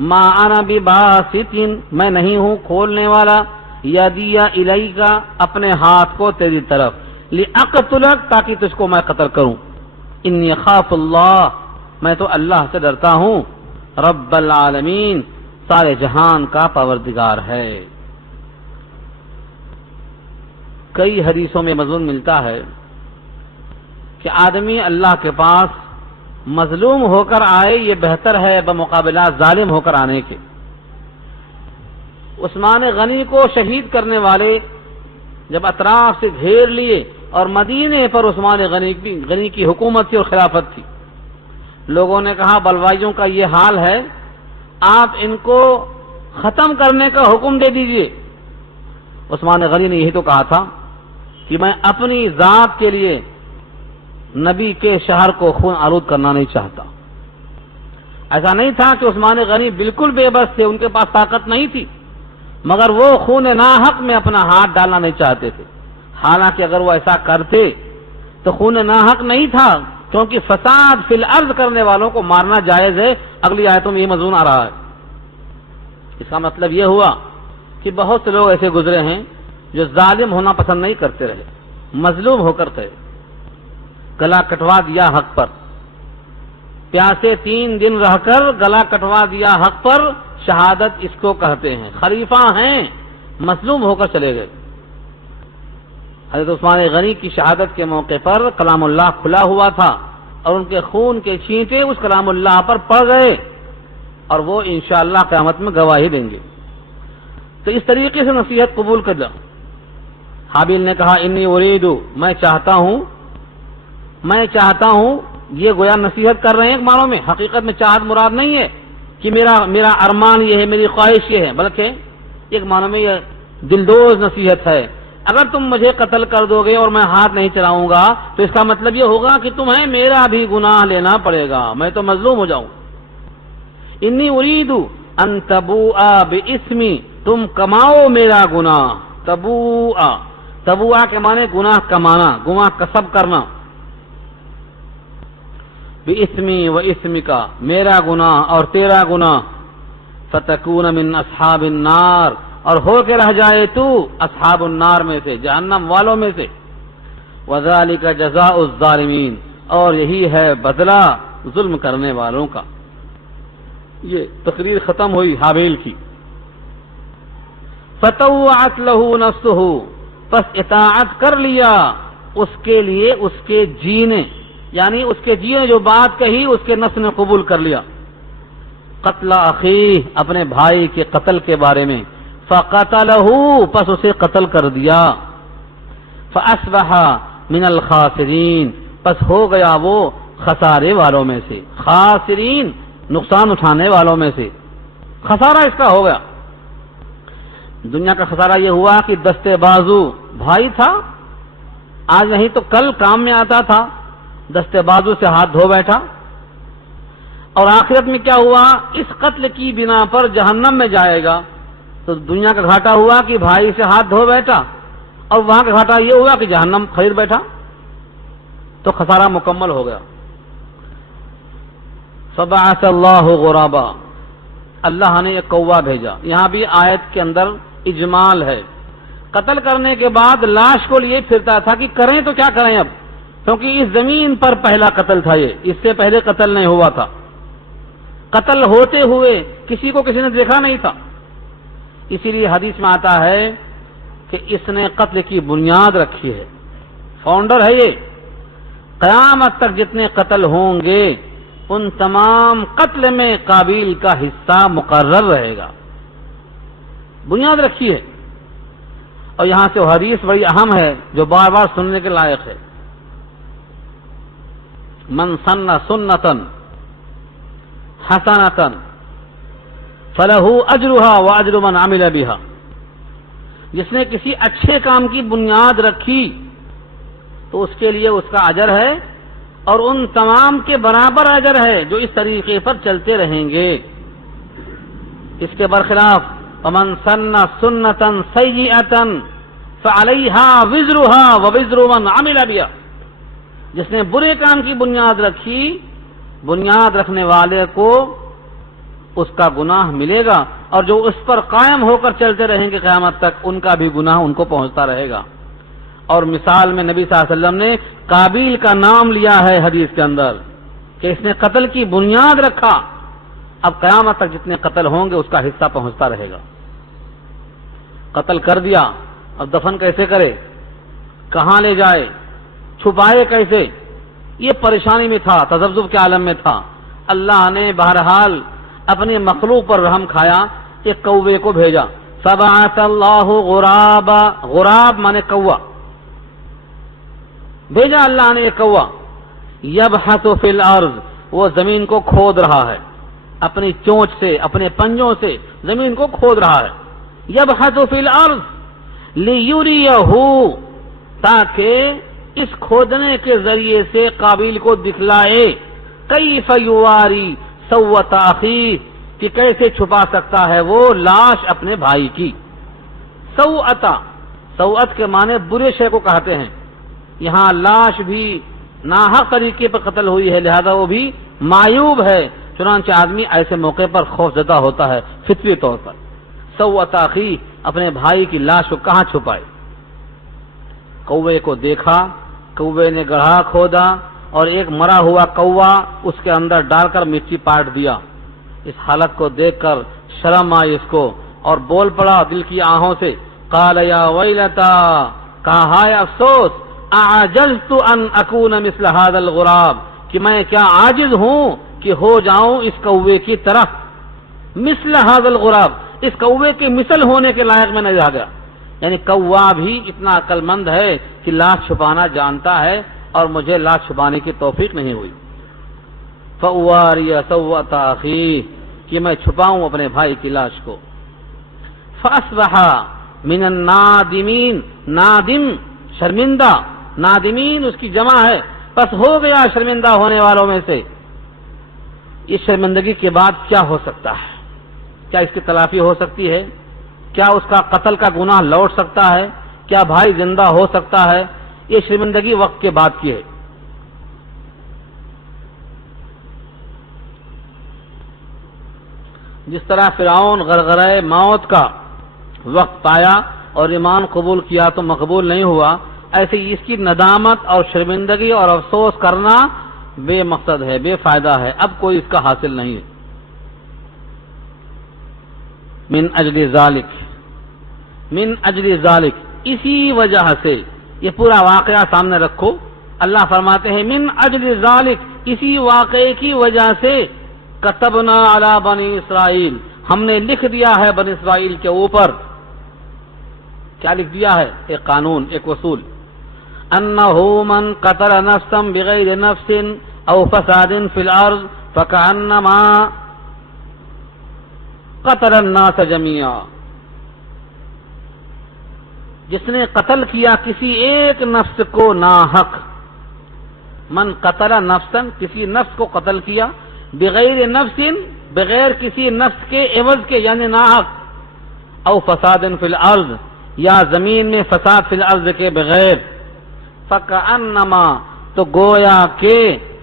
ما انا بباسط میں نہیں ہوں کھولنے والا، یدی الیک اپنے ہاتھ کو تیری طرف، لاقتلک تاکہ تجھ کو میں قتل کروں، انی اخاف اللہ میں تو اللہ سے ڈرتا ہوں، رب العالمین سارے جہان کا پروردگار ہے۔ کئی حدیثوں میں مضمون ملتا ہے کہ آدمی اللہ کے پاس مظلوم ہو کر آئے یہ بہتر ہے بمقابلہ ظالم ہو کر آنے کے۔ عثمان غنی کو شہید کرنے والے جب اطراف سے گھیر لیے اور مدینے پر عثمان غنی کی حکومت تھی اور خلافت تھی، لوگوں نے کہا بلوائیوں کا یہ حال ہے، آپ ان کو ختم کرنے کا حکم دے دیجئے۔ عثمان غنی نے یہی تو کہا تھا کہ میں اپنی ذات کے لیے نبی کے شہر کو خون آلود کرنا نہیں چاہتا۔ ایسا نہیں تھا کہ عثمان غنی بالکل بے بس تھے، ان کے پاس طاقت نہیں تھی، مگر وہ خون ناحق میں اپنا ہاتھ ڈالنا نہیں چاہتے تھے۔ حالانکہ اگر وہ ایسا کرتے تو خون ناحق نہیں تھا، کیونکہ فساد فی الارض کرنے والوں کو مارنا جائز ہے۔ اگلی آیتوں میں یہ مضمون آ رہا ہے۔ اس کا مطلب یہ ہوا کہ بہت سے لوگ ایسے گزرے ہیں جو ظالم ہونا پسند نہیں کرتے رہے، مظلوم ہو کر تھے، گلا کٹوا دیا حق پر، پیاسے 3 دن رہ کر گلا کٹوا دیا حق پر، شہادت اس کو کہتے ہیں۔ خلیفہ ہیں، مظلوم ہو کر چلے گئے۔ حضرت عثمان غنی کی شہادت کے موقع پر کلام اللہ کھلا ہوا تھا اور ان کے خون کے چھینٹے اس کلام اللہ پر پڑ گئے، اور وہ انشاءاللہ قیامت میں گواہی دیں گے۔ تو اس طریقے سے نصیحت قبول کر لو۔ حابیل نے کہا انی اریدو میں چاہتا ہوں، یہ گویا نصیحت کر رہے ہیں ایک معنوں میں، حقیقت میں چاہت مراد نہیں ہے کہ میرا ارمان یہ ہے، میری خواہش یہ ہے، بلکہ ایک معنوں میں یہ دلدوز نصیحت ہے۔ اگر تم مجھے قتل کر دو گے اور میں ہاتھ نہیں چلاؤں گا تو اس کا مطلب یہ ہوگا کہ تمہیں میرا بھی گناہ لینا پڑے گا، میں تو مظلوم ہو جاؤں۔ انی اریدو ان تبوء باسمی تم کماؤ میرا گناہ، تبوء کے معنی گناہ کمانا، گناہ کسب کرنا، باسمی و اسمک میرا گناہ اور تیرا گناہ، فتکون من اصحاب النار اور ہو کے رہ جائے تو اصحاب النار میں سے، جہنم والوں میں سے، وذالک جزاء الظالمین اور یہی ہے بدلہ ظلم کرنے والوں کا۔ یہ تقریر ختم ہوئی حابیل کی. فطوعت له نفسه، پس اطاعت کر لیا اس کے لیے اس کے جی نے، یعنی اس کے جی نے جو بات کہی اس کے نفس نے قبول کر لیا. قتل اخیہ، اپنے بھائی کے قتل کے بارے میں. فقتلہ، پس اسے قتل کر دیا. فاصبح من الخاسرین، پس ہو گیا وہ خسارے والوں میں سے. خاسرین، نقصان اٹھانے والوں میں سے. خسارہ اس کا ہو گیا. دنیا کا خسارہ یہ ہوا کہ دستے بازو بھائی تھا، آج نہیں تو کل کام میں آتا تھا، دستے بازو سے ہاتھ دھو بیٹھا. اور آخرت میں کیا ہوا؟ اس قتل کی بنا پر جہنم میں جائے گا. تو دنیا کا گھاٹا ہوا کہ بھائی سے ہاتھ دھو بیٹھا، اور وہاں کا گھاٹا یہ ہوا کہ جہنم خرید بیٹھا. تو خسارہ مکمل ہو گیا. فبعث اللہ غرابا، اللہ نے ایک کوا بھیجا. یہاں بھی آیت کے اندر اجمال ہے. قتل کرنے کے بعد لاش کو لیے پھرتا تھا کہ کریں تو کیا کریں اب، کیونکہ اس زمین پر پہلا قتل تھا، یہ اس سے پہلے قتل نہیں ہوا تھا. قتل ہوتے ہوئے کسی کو کسی نے دیکھا نہیں تھا. اسی لیے حدیث میں آتا ہے کہ اس نے قتل کی بنیاد رکھی ہے، فاؤنڈر ہے یہ. قیامت تک جتنے قتل ہوں گے ان تمام قتل میں قابیل کا حصہ مقرر رہے گا، بنیاد رکھی ہے. اور یہاں سے حدیث بڑی اہم ہے جو بار بار سننے کے لائق ہے. من سن سنتن حسنتن فلہ اجرها واجر من عمل بها، جس نے کسی اچھے کام کی بنیاد رکھی تو اس کے لیے اس کا اجر ہے، اور ان تمام کے برابر اجر ہے جو اس طریقے پر چلتے رہیں گے. اس کے برخلاف ومن سن سنتا سیئۃ فعلیہا وزرها ووزر من عمل بها، جس نے برے کام کی بنیاد رکھی، بنیاد رکھنے والے کو اس کا گناہ ملے گا، اور جو اس پر قائم ہو کر چلتے رہیں گے قیامت تک ان کا بھی گناہ ان کو پہنچتا رہے گا. اور مثال میں نبی صلی اللہ علیہ وسلم نے قابیل کا نام لیا ہے حدیث کے اندر کہ اس نے قتل کی بنیاد رکھا، اب قیامت تک جتنے قتل ہوں گے اس کا حصہ پہنچتا رہے گا. قتل کر دیا، اب دفن کیسے کرے، کہاں لے جائے، چھپائے کیسے، یہ پریشانی میں تھا، تذبذب کے عالم میں تھا. اللہ نے بہرحال اپنے مخلوق پر رحم کھایا، ایک کوے کو بھیجا. فبعث اللہ غرابا، غراب مانے کوا، بھیجا اللہ نے ایک کوا. یبحث فی الارض، وہ زمین کو کھود رہا ہے، اپنی چونچ سے اپنے پنجوں سے زمین کو کھود رہا ہے. یبحث فی الارض لیریہ، تاکہ اس کھودنے کے ذریعے سے قابیل کو دکھلائے کیف یواری سوءۃ اخیہ، کہ کیسے چھپا سکتا ہے وہ لاش اپنے بھائی کی. سوءۃ، سوءت کے معنی برے شے کو کہتے ہیں. یہاں لاش بھی ناحق طریقے پر قتل ہوئی ہے، لہذا وہ بھی معیوب ہے. چنانچہ آدمی ایسے موقع پر خوف زدہ ہوتا ہے فطری طور پر. سوءۃ اخیہ، اپنے بھائی کی لاش کو کہاں چھپائے. کوے کو دیکھا، کوے نے گڑھا کھودا اور ایک مرا ہوا کوا اس کے اندر ڈال کر مٹی پاٹ دیا. اس حالت کو دیکھ کر شرم آئی اس کو اور بول پڑا دل کی آہوں سے. قال یا ویلتا، کہا ہائے افسوس، اعجزت ان اکون مثل هذا الغراب، کہ میں کیا عاجز ہوں کہ ہو جاؤں اس کوے کی طرح. مثل هذا الغراب، اس کوے کے مثل ہونے کے لائق میں نہیں رہ گیا. یعنی کوا بھی اتنا عقل مند ہے کہ لاش چھپانا جانتا ہے اور مجھے لاش چھپانے کی توفیق نہیں ہوئی. فأواری سوءۃ اخیہ، کہ میں چھپاؤں اپنے بھائی کی لاش کو. فاصبح من النادمین، نادم شرمندہ، نادمین اس کی جمع ہے، پس ہو گیا شرمندہ ہونے والوں میں سے. اس شرمندگی کے بعد کیا ہو سکتا ہے؟ کیا اس کی تلافی ہو سکتی ہے؟ کیا اس کا قتل کا گناہ لوٹ سکتا ہے؟ کیا بھائی زندہ ہو سکتا ہے؟ یہ شرمندگی وقت کے بعد کی ہے. جس طرح فرعون غرغرہ موت کا وقت پایا اور ایمان قبول کیا تو مقبول نہیں ہوا، ایسے اس کی ندامت اور شرمندگی اور افسوس کرنا بے مقصد ہے، بے فائدہ ہے، اب کوئی اس کا حاصل نہیں ہے. من اجل ذالک، من اجل ذالک، اسی وجہ سے، یہ پورا واقعہ سامنے رکھو، اللہ فرماتے ہیں من اجل ذالک، اسی واقعے کی وجہ سے کتبنا علی بنی اسرائیل، ہم نے لکھ دیا ہے بنی اسرائیل کے اوپر، کیا لکھ دیا ہے؟ ایک قانون، ایک اصول، انہ من قتل نفسا بغیر نفس او فساد فی الارض فکأنما قتل الناس جميعا، جس نے قتل کیا کسی ایک نفس کو ناحق، من قتل نفسا، کسی نفس کو قتل کیا، بغیر نفس، بغیر کسی نفس کے عوض کے یعنی ناحق، او فساد فی الارض، یا زمین میں فساد فی الارض کے بغیر، فکأنما، تو گویا کہ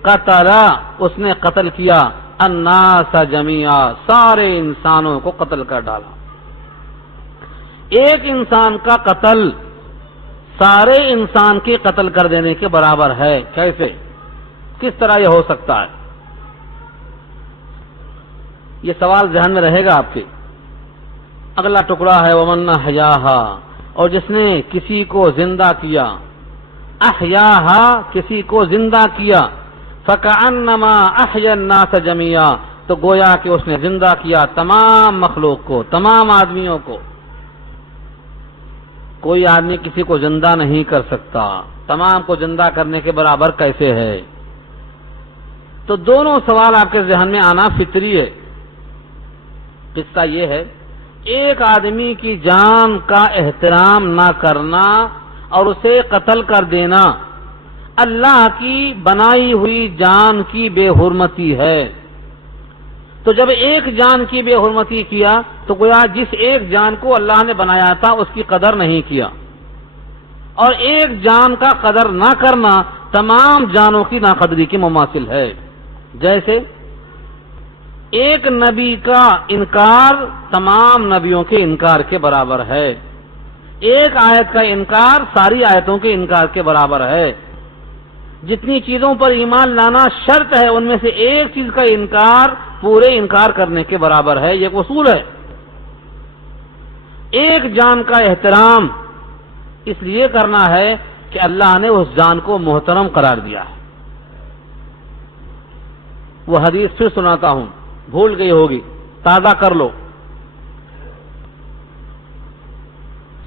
قتل، اس نے قتل کیا، الناس جميعا، سارے انسانوں کو قتل کر ڈالا۔ ایک انسان کا قتل سارے انسان کے قتل کر دینے کے برابر ہے، کیسے، کس طرح یہ ہو سکتا ہے؟ یہ سوال ذہن میں رہے گا آپ کے۔ اگلا ٹکڑا ہے ومن احیاہا، اور جس نے کسی کو زندہ کیا، احیاہا، کسی کو زندہ کیا، فکأنما احیا الناس جميعا، تو گویا کہ اس نے زندہ کیا تمام مخلوق کو، تمام آدمیوں کو۔ کوئی آدمی کسی کو زندہ نہیں کر سکتا، تمام کو زندہ کرنے کے برابر کیسے ہے؟ تو دونوں سوال آپ کے ذہن میں آنا فطری ہے۔ قصہ یہ ہے، ایک آدمی کی جان کا احترام نہ کرنا اور اسے قتل کر دینا اللہ کی بنائی ہوئی جان کی بے حرمتی ہے۔ تو جب ایک جان کی بے حرمتی کیا تو گویا جس ایک جان کو اللہ نے بنایا تھا اس کی قدر نہیں کیا، اور ایک جان کا قدر نہ کرنا تمام جانوں کی ناقدری کے مماثل ہے۔ جیسے ایک نبی کا انکار تمام نبیوں کے انکار کے برابر ہے، ایک آیت کا انکار ساری آیتوں کے انکار کے برابر ہے۔ جتنی چیزوں پر ایمان لانا شرط ہے ان میں سے ایک چیز کا انکار پورے انکار کرنے کے برابر ہے، یہ اصول ہے۔ ایک جان کا احترام اس لیے کرنا ہے کہ اللہ نے اس جان کو محترم قرار دیا ہے۔ وہ حدیث پھر سناتا ہوں، بھول گئی ہوگی، تازہ کر لو۔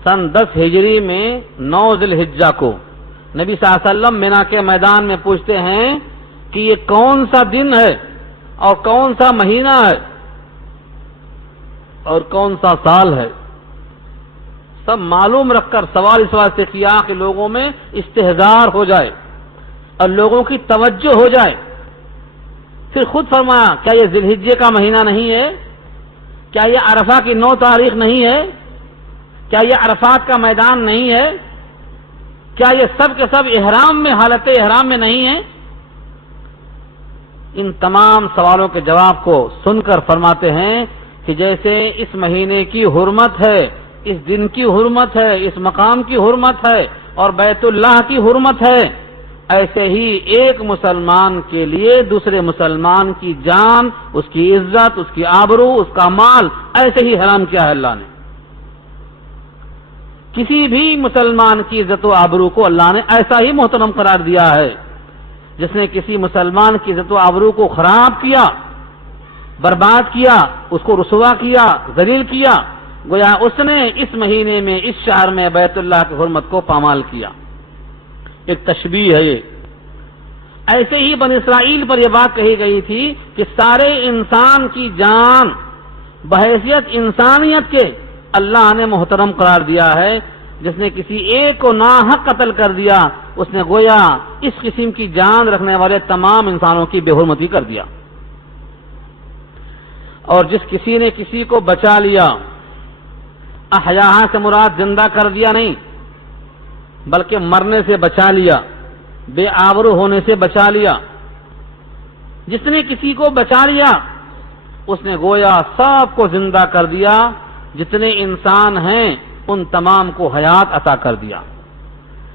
سن 10 ہجری میں 9 ذی الحجہ کو نبی صلی اللہ علیہ وسلم مینا کے میدان میں پوچھتے ہیں کہ یہ کون سا دن ہے اور کون سا مہینہ ہے اور کون سا سال ہے؟ سب معلوم رکھ کر سوال اس واسطے کیا کہ لوگوں میں استحضار ہو جائے اور لوگوں کی توجہ ہو جائے۔ پھر خود فرمایا کیا یہ ذی الحجہ کا مہینہ نہیں ہے؟ کیا یہ عرفہ کی 9 تاریخ نہیں ہے؟ کیا یہ عرفات کا میدان نہیں ہے؟ کیا یہ سب کے سب احرام میں، حالت احرام میں نہیں ہے؟ ان تمام سوالوں کے جواب کو سن کر فرماتے ہیں کہ جیسے اس مہینے کی حرمت ہے، اس دن کی حرمت ہے، اس مقام کی حرمت ہے اور بیت اللہ کی حرمت ہے، ایسے ہی ایک مسلمان کے لیے دوسرے مسلمان کی جان، اس کی عزت، اس کی آبرو، اس کا مال ایسے ہی حرام کیا ہے اللہ نے۔ کسی بھی مسلمان کی عزت و آبرو کو اللہ نے ایسا ہی محترم قرار دیا ہے۔ جس نے کسی مسلمان کی عزت و آبرو کو خراب کیا، برباد کیا، اس کو رسوا کیا، ذلیل کیا، گویا اس نے اس مہینے میں، اس شہر میں بیت اللہ کی حرمت کو پامال کیا۔ ایک تشبیہ ہے یہ۔ ایسے ہی بنی اسرائیل پر یہ بات کہی گئی تھی کہ سارے انسان کی جان بحیثیت انسانیت کے اللہ نے محترم قرار دیا ہے۔ جس نے کسی ایک کو ناحق قتل کر دیا اس نے گویا اس قسم کی جان رکھنے والے تمام انسانوں کی بے حرمتی کر دیا۔ اور جس کسی نے کسی کو بچا لیا، احیاء سے مراد زندہ کر دیا نہیں بلکہ مرنے سے بچا لیا، بے آبرو ہونے سے بچا لیا، جس نے کسی کو بچا لیا اس نے گویا سب کو زندہ کر دیا، جتنے انسان ہیں ان تمام کو حیات عطا کر دیا۔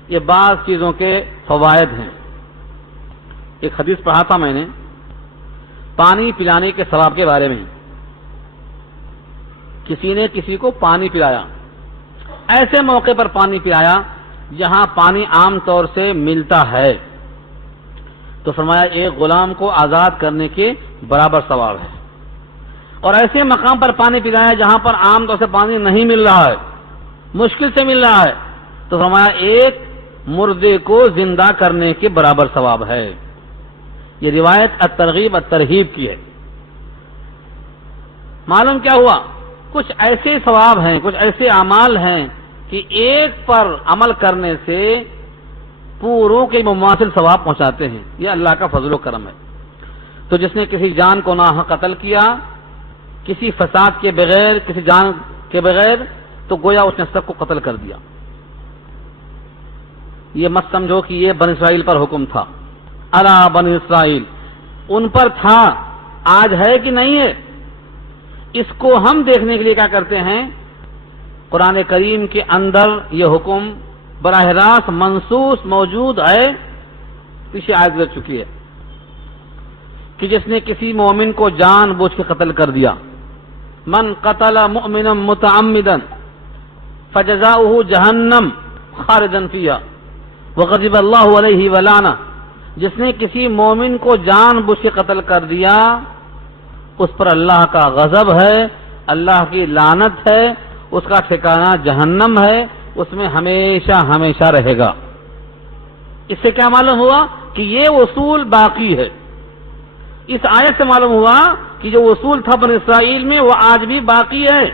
یہ بعض چیزوں کے فوائد ہیں۔ ایک حدیث پڑھا تھا میں نے پانی پلانے کے ثواب کے بارے میں کسی نے کسی کو پانی پلایا، ایسے موقع پر پانی پلایا جہاں پانی عام طور سے ملتا ہے، تو فرمایا ایک غلام کو آزاد کرنے کے برابر ثواب ہے، اور ایسے مقام پر پانی پلایا جہاں پر عام طور سے پانی نہیں مل رہا ہے، مشکل سے مل رہا ہے، تو فرمایا ایک مردے کو زندہ کرنے کے برابر ثواب ہے۔ یہ روایت الترغیب الترہیب کی ہے۔ معلوم کیا ہوا؟ کچھ ایسے ثواب ہیں، کچھ ایسے اعمال ہیں کہ ایک پر عمل کرنے سے پوروں کے مماثل ثواب پہنچاتے ہیں۔ یہ اللہ کا فضل و کرم ہے۔ تو جس نے کسی جان کو ناحق قتل کیا، کسی فساد کے بغیر، کسی جان کے بغیر، تو گویا اس نے سب کو قتل کر دیا۔ یہ مت سمجھو کہ یہ بنی اسرائیل پر حکم تھا، الا بنی اسرائیل، ان پر تھا، آج ہے کہ نہیں ہے؟ اس کو ہم دیکھنے کے لیے کیا کرتے ہیں؟ قرآن کریم کے اندر یہ حکم براہ راست منصوص موجود ہے، پیچھے آیت گزر چکی ہے کہ جس نے کسی مومن کو جان بوجھ کے قتل کر دیا، من قتل مؤمنا متعمدا فجزاؤه جہنم خالدا فیہا وغضب اللہ علیہ ولعنہ، جس نے کسی مومن کو جان بوجھ کے قتل کر دیا اس پر اللہ کا غضب ہے، اللہ کی لعنت ہے، اس کا ٹھکانہ جہنم ہے، اس میں ہمیشہ ہمیشہ رہے گا۔ اس سے کیا معلوم ہوا کہ یہ اصول باقی ہے۔ اس آیت سے معلوم ہوا کہ جو اصول تھا بنی اسرائیل میں وہ آج بھی باقی ہے،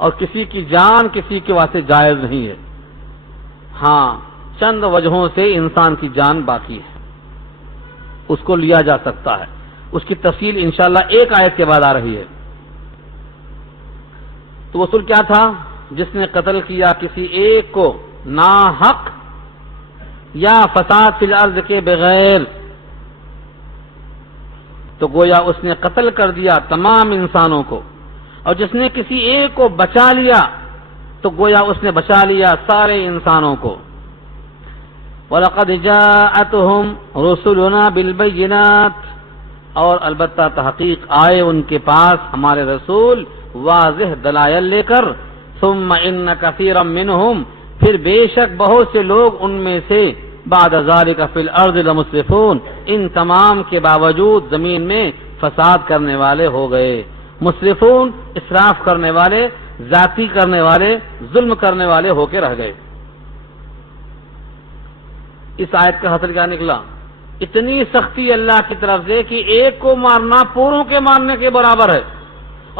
اور کسی کی جان کسی کے واسطے جائز نہیں ہے۔ ہاں، چند وجہوں سے انسان کی جان باقی ہے، اس کو لیا جا سکتا ہے، اس کی تفصیل انشاءاللہ ایک آیت کے بعد آ رہی ہے۔ تو اصول کیا تھا؟ جس نے قتل کیا کسی ایک کو ناحق یا فساد فی الارض کے بغیر، تو گویا اس نے قتل کر دیا تمام انسانوں کو، اور جس نے کسی ایک کو بچا لیا تو گویا اس نے بچا لیا سارے انسانوں کو۔ وَلَقَدْ جَاءَتْهُمْ رُسُلُنَا بِالْبَيِّنَاتِ، اور البتہ تحقیق آئے ان کے پاس ہمارے رسول واضح دلائل لے کر، ثُمَّ إِنَّ كَثِيرًا مِّنْهُمْ، پھر بے شک بہت سے لوگ ان میں سے بعد ذَلِكَ فِي الْأَرْضِ لَمُسْرِفُونَ، ان تمام کے باوجود زمین میں فساد کرنے والے ہو گئے۔ مسرفون، اسراف کرنے والے، ذاتی کرنے والے، ظلم کرنے والے ہو کے رہ گئے۔ اس آیت کا حاصل کیا نکلا؟ اتنی سختی اللہ کی طرف سے کہ ایک کو مارنا پوروں کے مارنے کے برابر ہے،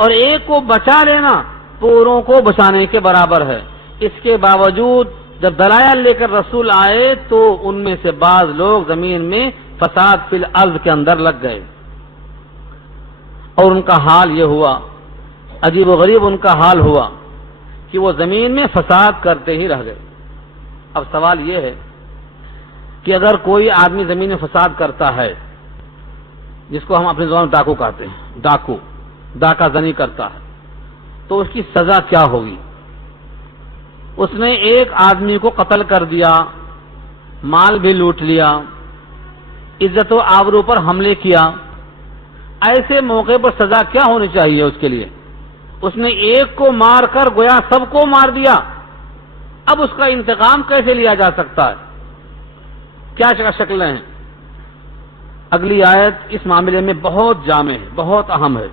اور ایک کو بچا لینا پوروں کو بچانے کے برابر ہے۔ اس کے باوجود جب دلائل لے کر رسول آئے تو ان میں سے بعض لوگ زمین میں فساد فی الارض کے اندر لگ گئے، اور ان کا حال یہ ہوا، عجیب و غریب ان کا حال ہوا کہ وہ زمین میں فساد کرتے ہی رہ گئے۔ اب سوال یہ ہے کہ اگر کوئی آدمی زمین میں فساد کرتا ہے، جس کو ہم اپنی زبان میں ڈاکو کہتے ہیں، ڈاکہ زنی کرتا ہے، تو اس کی سزا کیا ہوگی؟ اس نے ایک آدمی کو قتل کر دیا، مال بھی لوٹ لیا، عزت و آبرو پر حملے کیا، ایسے موقع پر سزا کیا ہونی چاہیے اس کے لیے؟ اس نے ایک کو مار کر گویا سب کو مار دیا، اب اس کا انتقام کیسے لیا جا سکتا ہے؟ کیا شکلیں ہیں؟ اگلی آیت اس معاملے میں بہت جامع ہے، بہت اہم ہے۔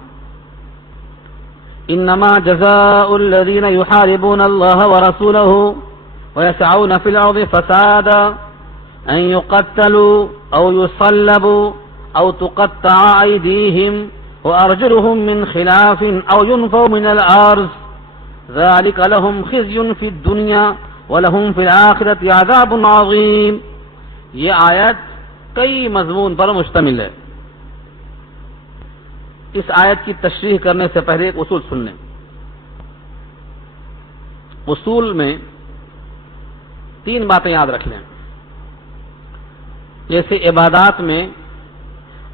انما جزاء الذين يحاربون الله ورسوله ويسعون في الارض فسادا ان يقتلوا او يصلبوا او تقطع ايديهم وارجلهم من خلاف او ينفوا من الارض ذلك لهم خزي في الدنيا ولهم في الاخره عذاب عظيم۔ یہ آیت کئی مضمون پر مشتمل ہے۔ اس آیت کی تشریح کرنے سے پہلے ایک اصول سن لیں۔ اصول میں 3 باتیں یاد رکھ لیں۔ جیسے عبادات میں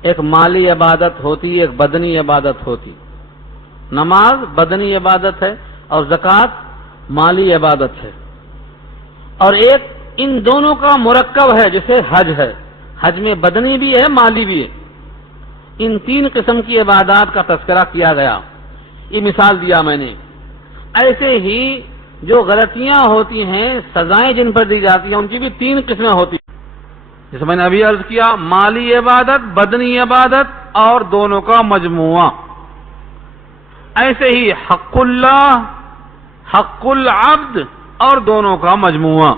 ایک مالی عبادت ہوتی، ایک بدنی عبادت ہوتی۔ نماز بدنی عبادت ہے اور زکوٰۃ مالی عبادت ہے، اور ایک ان دونوں کا مرکب ہے جیسے حج ہے، حج میں بدنی بھی ہے مالی بھی ہے۔ ان 3 قسم کی عبادات کا تذکرہ کیا گیا۔ یہ مثال دیا میں نے. ایسے ہی جو غلطیاں ہوتی ہیں، سزائیں جن پر دی جاتی ہیں، ان کی بھی 3 قسمیں ہوتی ہیں. جیسے میں نے ابھی عرض کیا، مالی عبادت، بدنی عبادت اور دونوں کا مجموعہ. ایسے ہی حق اللہ، حق العبد اور دونوں کا مجموعہ.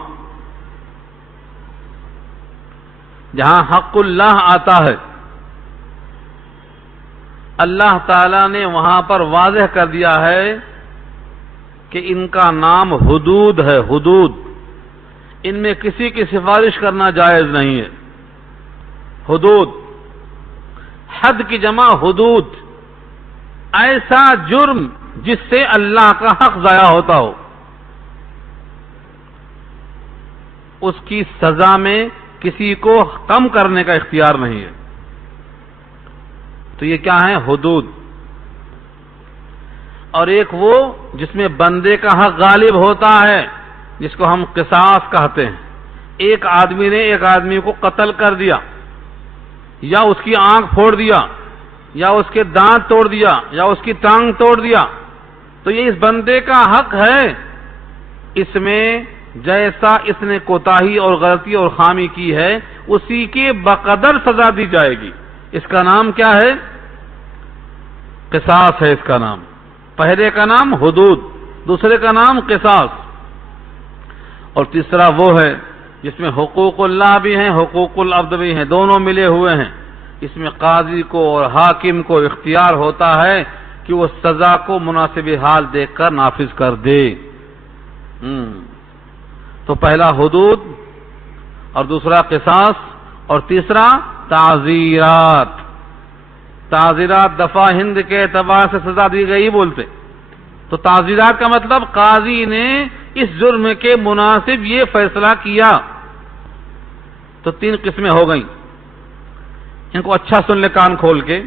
جہاں حق اللہ آتا ہے، اللہ تعالی نے وہاں پر واضح کر دیا ہے کہ ان کا نام حدود ہے. حدود، ان میں کسی کی سفارش کرنا جائز نہیں ہے. حدود، حد کی جمع حدود، ایسا جرم جس سے اللہ کا حق ضائع ہوتا ہو، اس کی سزا میں کسی کو کم کرنے کا اختیار نہیں ہے. تو یہ کیا ہے؟ حدود. اور ایک وہ جس میں بندے کا حق غالب ہوتا ہے، جس کو ہم قصاص کہتے ہیں. ایک آدمی نے ایک آدمی کو قتل کر دیا، یا اس کی آنکھ پھوڑ دیا، یا اس کے دانت توڑ دیا، یا اس کی ٹانگ توڑ دیا، تو یہ اس بندے کا حق ہے. اس میں جیسا اس نے کوتاہی اور غلطی اور خامی کی ہے، اسی کے بقدر سزا دی جائے گی. اس کا نام کیا ہے؟ قصاص ہے اس کا نام. پہلے کا نام حدود، دوسرے کا نام قصاص. اور تیسرا وہ ہے جس میں حقوق اللہ بھی ہیں، حقوق العبد بھی ہیں، دونوں ملے ہوئے ہیں. اس میں قاضی کو اور حاکم کو اختیار ہوتا ہے کہ وہ سزا کو مناسب حال دیکھ کر نافذ کر دے. تو پہلا حدود، اور دوسرا قصاص، اور تیسرا تعزیرات. تعزیرات دفع ہند کے اعتبار سے سزا دی گئی بولتے. تو تعزیرات کا مطلب قاضی نے اس جرم کے مناسب یہ فیصلہ کیا. تو 3 قسمیں ہو گئیں. ان کو اچھا سن لے کان کھول کے.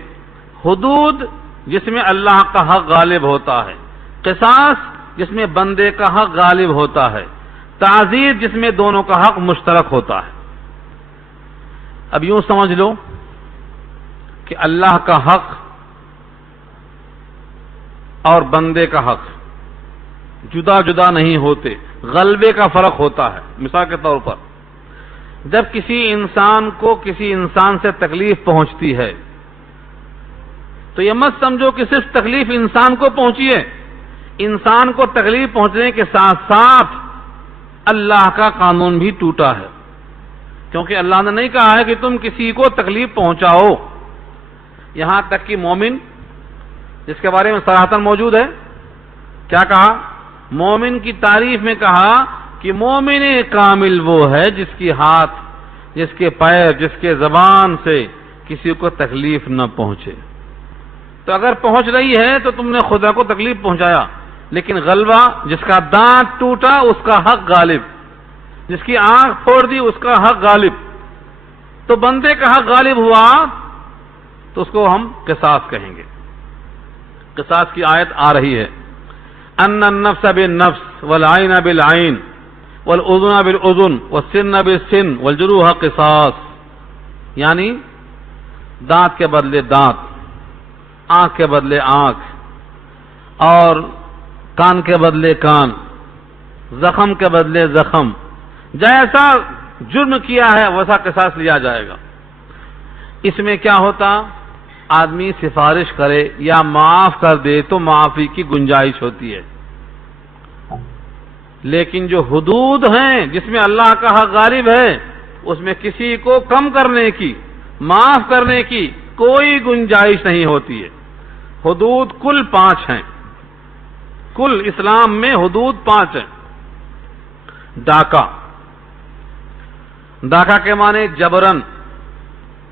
حدود جس میں اللہ کا حق غالب ہوتا ہے، قصاص جس میں بندے کا حق غالب ہوتا ہے، تعزیر جس میں دونوں کا حق مشترک ہوتا ہے. اب یوں سمجھ لو کہ اللہ کا حق اور بندے کا حق جدا جدا نہیں ہوتے، غلبے کا فرق ہوتا ہے. مثال کے طور پر جب کسی انسان کو کسی انسان سے تکلیف پہنچتی ہے تو یہ مت سمجھو کہ صرف تکلیف انسان کو پہنچی ہے. انسان کو تکلیف پہنچنے کے ساتھ ساتھ اللہ کا قانون بھی ٹوٹا ہے، کیونکہ اللہ نے نہیں کہا ہے کہ تم کسی کو تکلیف پہنچاؤ. یہاں تک کہ مومن، جس کے بارے میں صراحتاً موجود ہے، کیا کہا؟ مومن کی تعریف میں کہا کہ مومن کامل وہ ہے جس کی ہاتھ، جس کے پیر، جس کے زبان سے کسی کو تکلیف نہ پہنچے. تو اگر پہنچ رہی ہے تو تم نے خدا کو تکلیف پہنچایا، لیکن غلبہ، جس کا دانت ٹوٹا اس کا حق غالب، جس کی آنکھ پھوڑ دی اس کا حق غالب. تو بندے کا حق غالب ہوا تو اس کو ہم قصاص کہیں گے. قصاص کی آیت آ رہی ہے، ان النفس بالنفس والعین بالعین والاذن بالاذن والسن بالسن والجروح قصاص. یعنی دانت کے بدلے دانت، آنکھ کے بدلے آنکھ، اور کان کے بدلے کان، زخم کے بدلے زخم. جیسا جرم کیا ہے ویسا قصاص لیا جائے گا. اس میں کیا ہوتا؟ آدمی سفارش کرے یا معاف کر دے تو معافی کی گنجائش ہوتی ہے. لیکن جو حدود ہیں جس میں اللہ کا حق غالب ہے، اس میں کسی کو کم کرنے کی، معاف کرنے کی کوئی گنجائش نہیں ہوتی ہے. حدود کل 5 ہیں. کل اسلام میں حدود 5 ہیں. ڈاکہ، ڈاکہ کے معنی جبرن،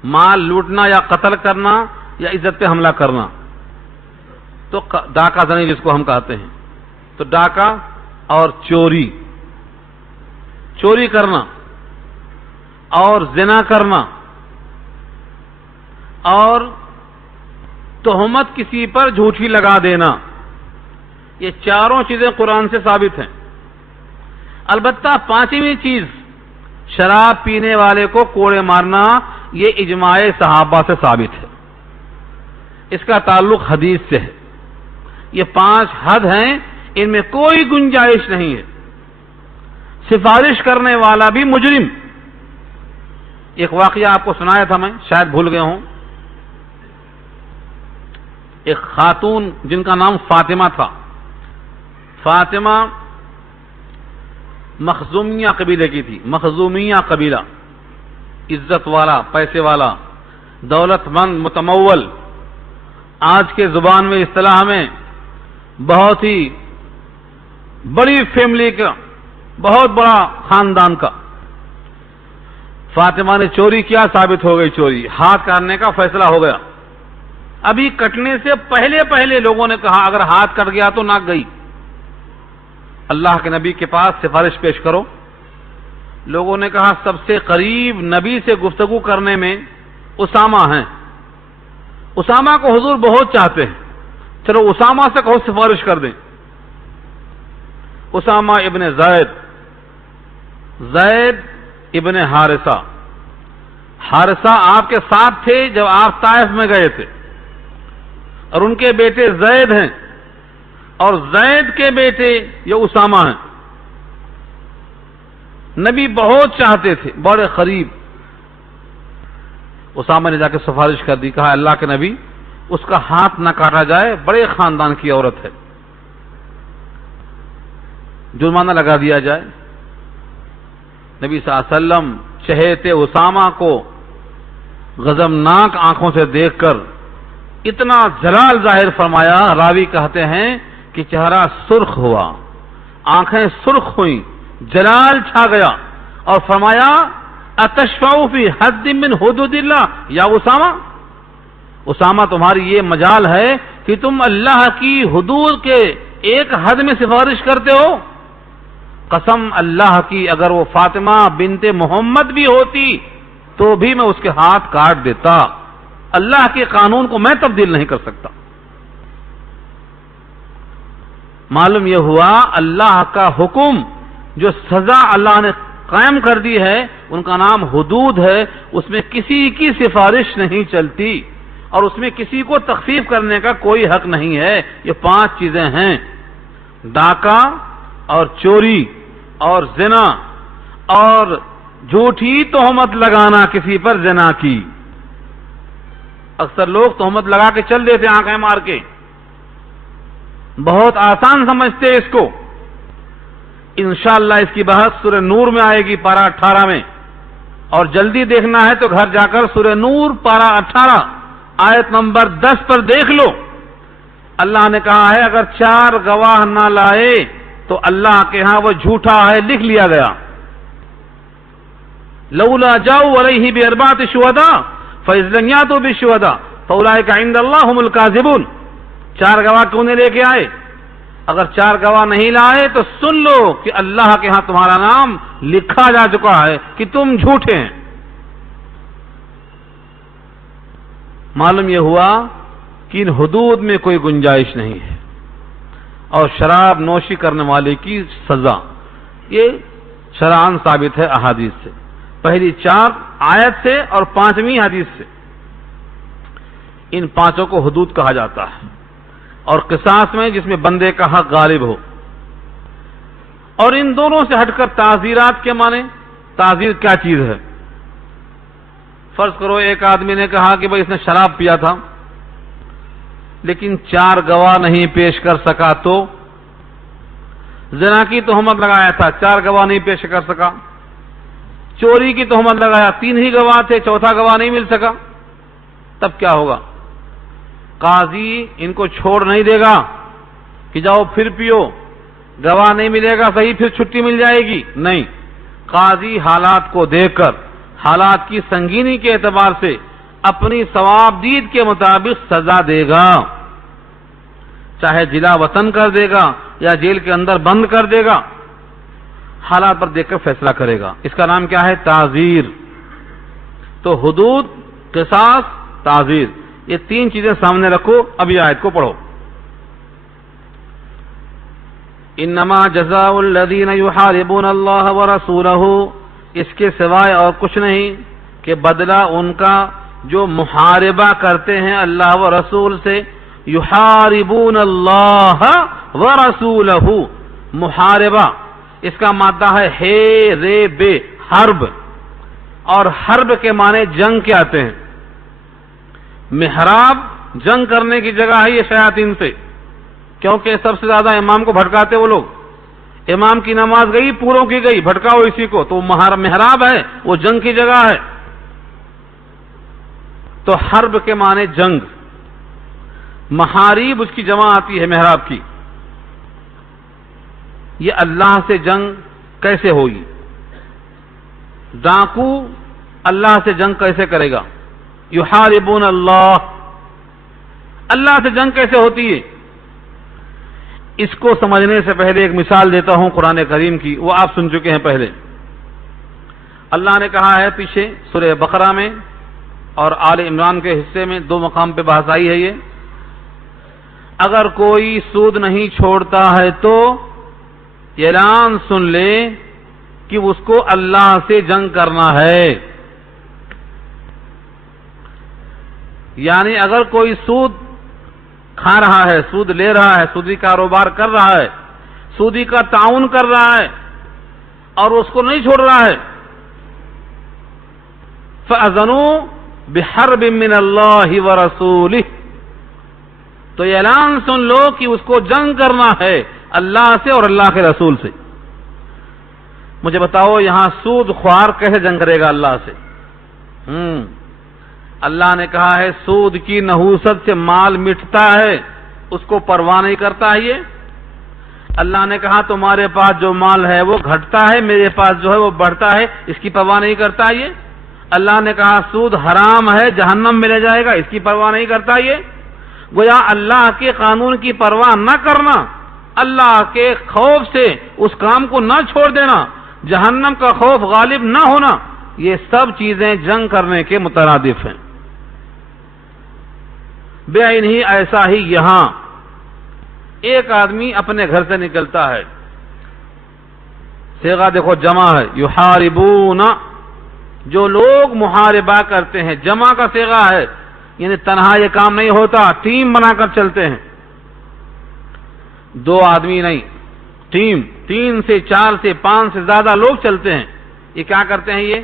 مال لوٹنا یا قتل کرنا یا عزت پہ حملہ کرنا. تو ڈاکہ زنی جس کو ہم کہتے ہیں. تو ڈاکہ اور چوری، چوری کرنا اور زنا کرنا اور تہمت کسی پر جھوٹی لگا دینا، یہ چاروں چیزیں قرآن سے ثابت ہیں. البتہ 5ویں چیز شراب پینے والے کو کوڑے مارنا، یہ اجماع صحابہ سے ثابت ہے. اس کا تعلق حدیث سے ہے. یہ 5 حد ہیں، ان میں کوئی گنجائش نہیں ہے۔ سفارش کرنے والا بھی مجرم۔ ایک واقعہ آپ کو سنایا تھا میں، شاید بھول گئے ہوں۔ ایک خاتون جن کا نام فاطمہ تھا، فاطمہ مخزومیہ قبیلے کی تھی، مخزومیہ قبیلہ، عزت والا، پیسے والا، دولت مند، متمول، آج کے زبان میں اصطلاح میں بہت ہی بڑی فیملی کا، بہت بڑا خاندان کا۔ فاطمہ نے چوری کیا، ثابت ہو گئی چوری، ہاتھ کاٹنے کا فیصلہ ہو گیا۔ ابھی کٹنے سے پہلے لوگوں نے کہا اگر ہاتھ کٹ گیا تو ناک گئی، اللہ کے نبی کے پاس سفارش پیش کرو۔ لوگوں نے کہا سب سے قریب نبی سے گفتگو کرنے میں اسامہ ہیں، اسامہ کو حضور بہت چاہتے ہیں، چلو اسامہ سے کہو سفارش کر دیں۔ اسامہ ابن زید، زید ابن حارثہ، حارثہ آپ کے ساتھ تھے جب آپ طائف میں گئے تھے، اور ان کے بیٹے زید ہیں، اور زید کے بیٹے یہ اسامہ ہیں۔ نبی بہت چاہتے تھے، بڑے قریب۔ اسامہ نے جا کے سفارش کر دی، کہا اللہ کے نبی اس کا ہاتھ نہ کاٹا جائے، بڑے خاندان کی عورت ہے، جرمانہ لگا دیا جائے۔ نبی صلی اللہ علیہ وسلم چہیتے اسامہ کو غضبناک آنکھوں سے دیکھ کر اتنا جلال ظاہر فرمایا، راوی کہتے ہیں کہ چہرہ سرخ ہوا، آنکھیں سرخ ہوئیں، جلال چھا گیا، اور فرمایا اتشفع فی حد من حدود اللہ یا اسامہ، اسامہ تمہاری یہ مجال ہے کہ تم اللہ کی حدود کے ایک حد میں سفارش کرتے ہو؟ قسم اللہ کی اگر وہ فاطمہ بنت محمد بھی ہوتی تو بھی میں اس کے ہاتھ کاٹ دیتا، اللہ کے قانون کو میں تبدیل نہیں کر سکتا۔ معلوم یہ ہوا اللہ کا حکم، جو سزا اللہ نے قائم کر دی ہے ان کا نام حدود ہے، اس میں کسی کی سفارش نہیں چلتی، اور اس میں کسی کو تخفیف کرنے کا کوئی حق نہیں ہے۔ یہ 5 چیزیں ہیں، ڈاکہ اور چوری اور زنا اور جھوٹی تہمت لگانا کسی پر زنا کی۔ اکثر لوگ تہمت لگا کے چل دیتے آنکھیں مار کے، بہت آسان سمجھتے اس کو۔ انشاءاللہ اس کی بحث سورہ نور میں آئے گی، پارہ 18 میں، اور جلدی دیکھنا ہے تو گھر جا کر سورہ نور پارہ 18 آیت نمبر 10 پر دیکھ لو۔ اللہ نے کہا ہے اگر 4 گواہ نہ لائے تو اللہ کے ہاں وہ جھوٹا ہے، لکھ لیا گیا۔ لولا جاؤ علیہ باربعۃ شہداء فاذ لم یاتوا بالشہداء فاولئک عند اللہ هم الکاذبون۔ 4 گواہ کیوں نہیں لے کے آئے؟ اگر 4 گواہ نہیں لائے تو سن لو کہ اللہ کے ہاں تمہارا نام لکھا جا چکا ہے کہ تم جھوٹے ہیں۔ معلوم یہ ہوا کہ ان حدود میں کوئی گنجائش نہیں ہے، اور شراب نوشی کرنے والے کی سزا یہ شرعاً ثابت ہے احادیث سے، پہلی 4 آیت سے اور 5ویں حدیث سے۔ ان 5 کو حدود کہا جاتا ہے، اور قصاص میں جس میں بندے کا حق غالب ہو۔ اور ان دونوں سے ہٹ کر تعزیرات کے معنی، تعزیر کیا چیز ہے؟ فرض کرو ایک آدمی نے کہا کہ بھئی اس نے شراب پیا تھا لیکن 4 گواہ نہیں پیش کر سکا، تو زنا کی تہمت لگایا تھا، 4 گواہ نہیں پیش کر سکا، چوری کی تہمت لگایا، 3 ہی گواہ تھے، 4تھا گواہ نہیں مل سکا، تب کیا ہوگا؟ قاضی ان کو چھوڑ نہیں دے گا کہ جاؤ پھر پیو، گواہ نہیں ملے گا صحیح پھر چھٹی مل جائے گی، نہیں، قاضی حالات کو دیکھ کر، حالات کی سنگینی کے اعتبار سے اپنی ثواب دید کے مطابق سزا دے گا، چاہے جلا وطن کر دے گا یا جیل کے اندر بند کر دے گا، حالات پر دیکھ کر فیصلہ کرے گا۔ اس کا نام کیا ہے؟ تعزیر۔ تو حدود، قصاص، تعزیر، یہ 3 چیزیں سامنے رکھو۔ ابھی آیت کو پڑھو۔ انما جزاء الذین یحاربون اللہ ورسولہ، اس کے سوائے اور کچھ نہیں کہ بدلہ ان کا جو محاربہ کرتے ہیں اللہ و رسول سے، یحاربون اللہ ورسولہ، محاربہ اس کا مادہ ہے ریب، حرب، اور حرب کے معنی جنگ کے آتے ہیں۔ محراب جنگ کرنے کی جگہ ہے یہ شیاطین سے، کیونکہ سب سے زیادہ امام کو بھٹکاتے وہ لوگ۔ امام کی نماز گئی، پوروں کی گئی، بھٹکاؤ اسی کو، تو محراب ہے، وہ جنگ کی جگہ ہے۔ تو حرب کے معنی جنگ، محاریب اس کی جمع آتی ہے محراب کی۔ یہ اللہ سے جنگ کیسے ہوگی؟ ڈاکو اللہ سے جنگ کیسے کرے گا؟ یحاربون اللہ، اللہ سے جنگ کیسے ہوتی ہے؟ اس کو سمجھنے سے پہلے ایک مثال دیتا ہوں قرآن کریم کی، وہ آپ سن چکے ہیں پہلے۔ اللہ نے کہا ہے پیچھے سورہ بقرہ میں اور آل عمران کے حصے میں، دو مقام پہ بحث آئی ہے یہ، اگر کوئی سود نہیں چھوڑتا ہے تو اعلان سن لے کہ اس کو اللہ سے جنگ کرنا ہے۔ یعنی اگر کوئی سود کھا رہا ہے، سود لے رہا ہے، سودی کاروبار کر رہا ہے، سودی کا تعاون کر رہا ہے اور اس کو نہیں چھوڑ رہا ہے، فَأَذَنُوا بِحَرْبٍ مِّنَ اللَّهِ وَرَسُولِهِ، تو اعلان سن لو کہ اس کو جنگ کرنا ہے اللہ سے اور اللہ کے رسول سے۔ مجھے بتاؤ یہاں سود خوار کیسے جنگ کرے گا اللہ سے؟ اللہ نے کہا ہے سود کی نحوست سے مال مٹتا ہے، اس کو پرواہ نہیں کرتا ہے یہ۔ اللہ نے کہا تمہارے پاس جو مال ہے وہ گھٹتا ہے، میرے پاس جو ہے وہ بڑھتا ہے، اس کی پرواہ نہیں کرتا یہ۔ اللہ نے کہا سود حرام ہے، جہنم میں لے جائے گا، اس کی پرواہ نہیں کرتا یہ۔ گویا اللہ کے قانون کی پرواہ نہ کرنا، اللہ کے خوف سے اس کام کو نہ چھوڑ دینا، جہنم کا خوف غالب نہ ہونا، یہ سب چیزیں جنگ کرنے کے مترادف ہیں۔ بے عین ہی ایسا ہی یہاں ایک آدمی اپنے گھر سے نکلتا ہے، صیغہ دیکھو جمع ہے، یحاربون، جو لوگ محاربہ کرتے ہیں، جمع کا صیغہ ہے، یعنی تنہا یہ کام نہیں ہوتا، ٹیم بنا کر چلتے ہیں، دو آدمی نہیں، ٹیم، 3 سے 4 سے 5 سے زیادہ لوگ چلتے ہیں۔ یہ کیا کرتے ہیں؟ یہ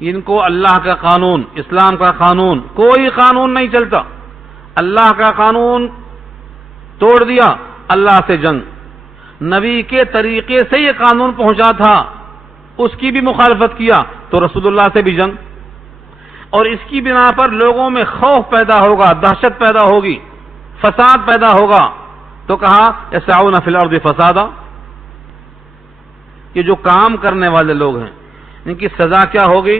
ان کو اللہ کا قانون، اسلام کا قانون، کوئی قانون نہیں چلتا، اللہ کا قانون توڑ دیا، اللہ سے جنگ۔ نبی کے طریقے سے یہ قانون پہنچا تھا، اس کی بھی مخالفت کیا تو رسول اللہ سے بھی جنگ، اور اس کی بنا پر لوگوں میں خوف پیدا ہوگا، دہشت پیدا ہوگی، فساد پیدا ہوگا، تو کہا یسعون فی الارض فسادا۔ یہ جو کام کرنے والے لوگ ہیں ان کی سزا کیا ہوگی؟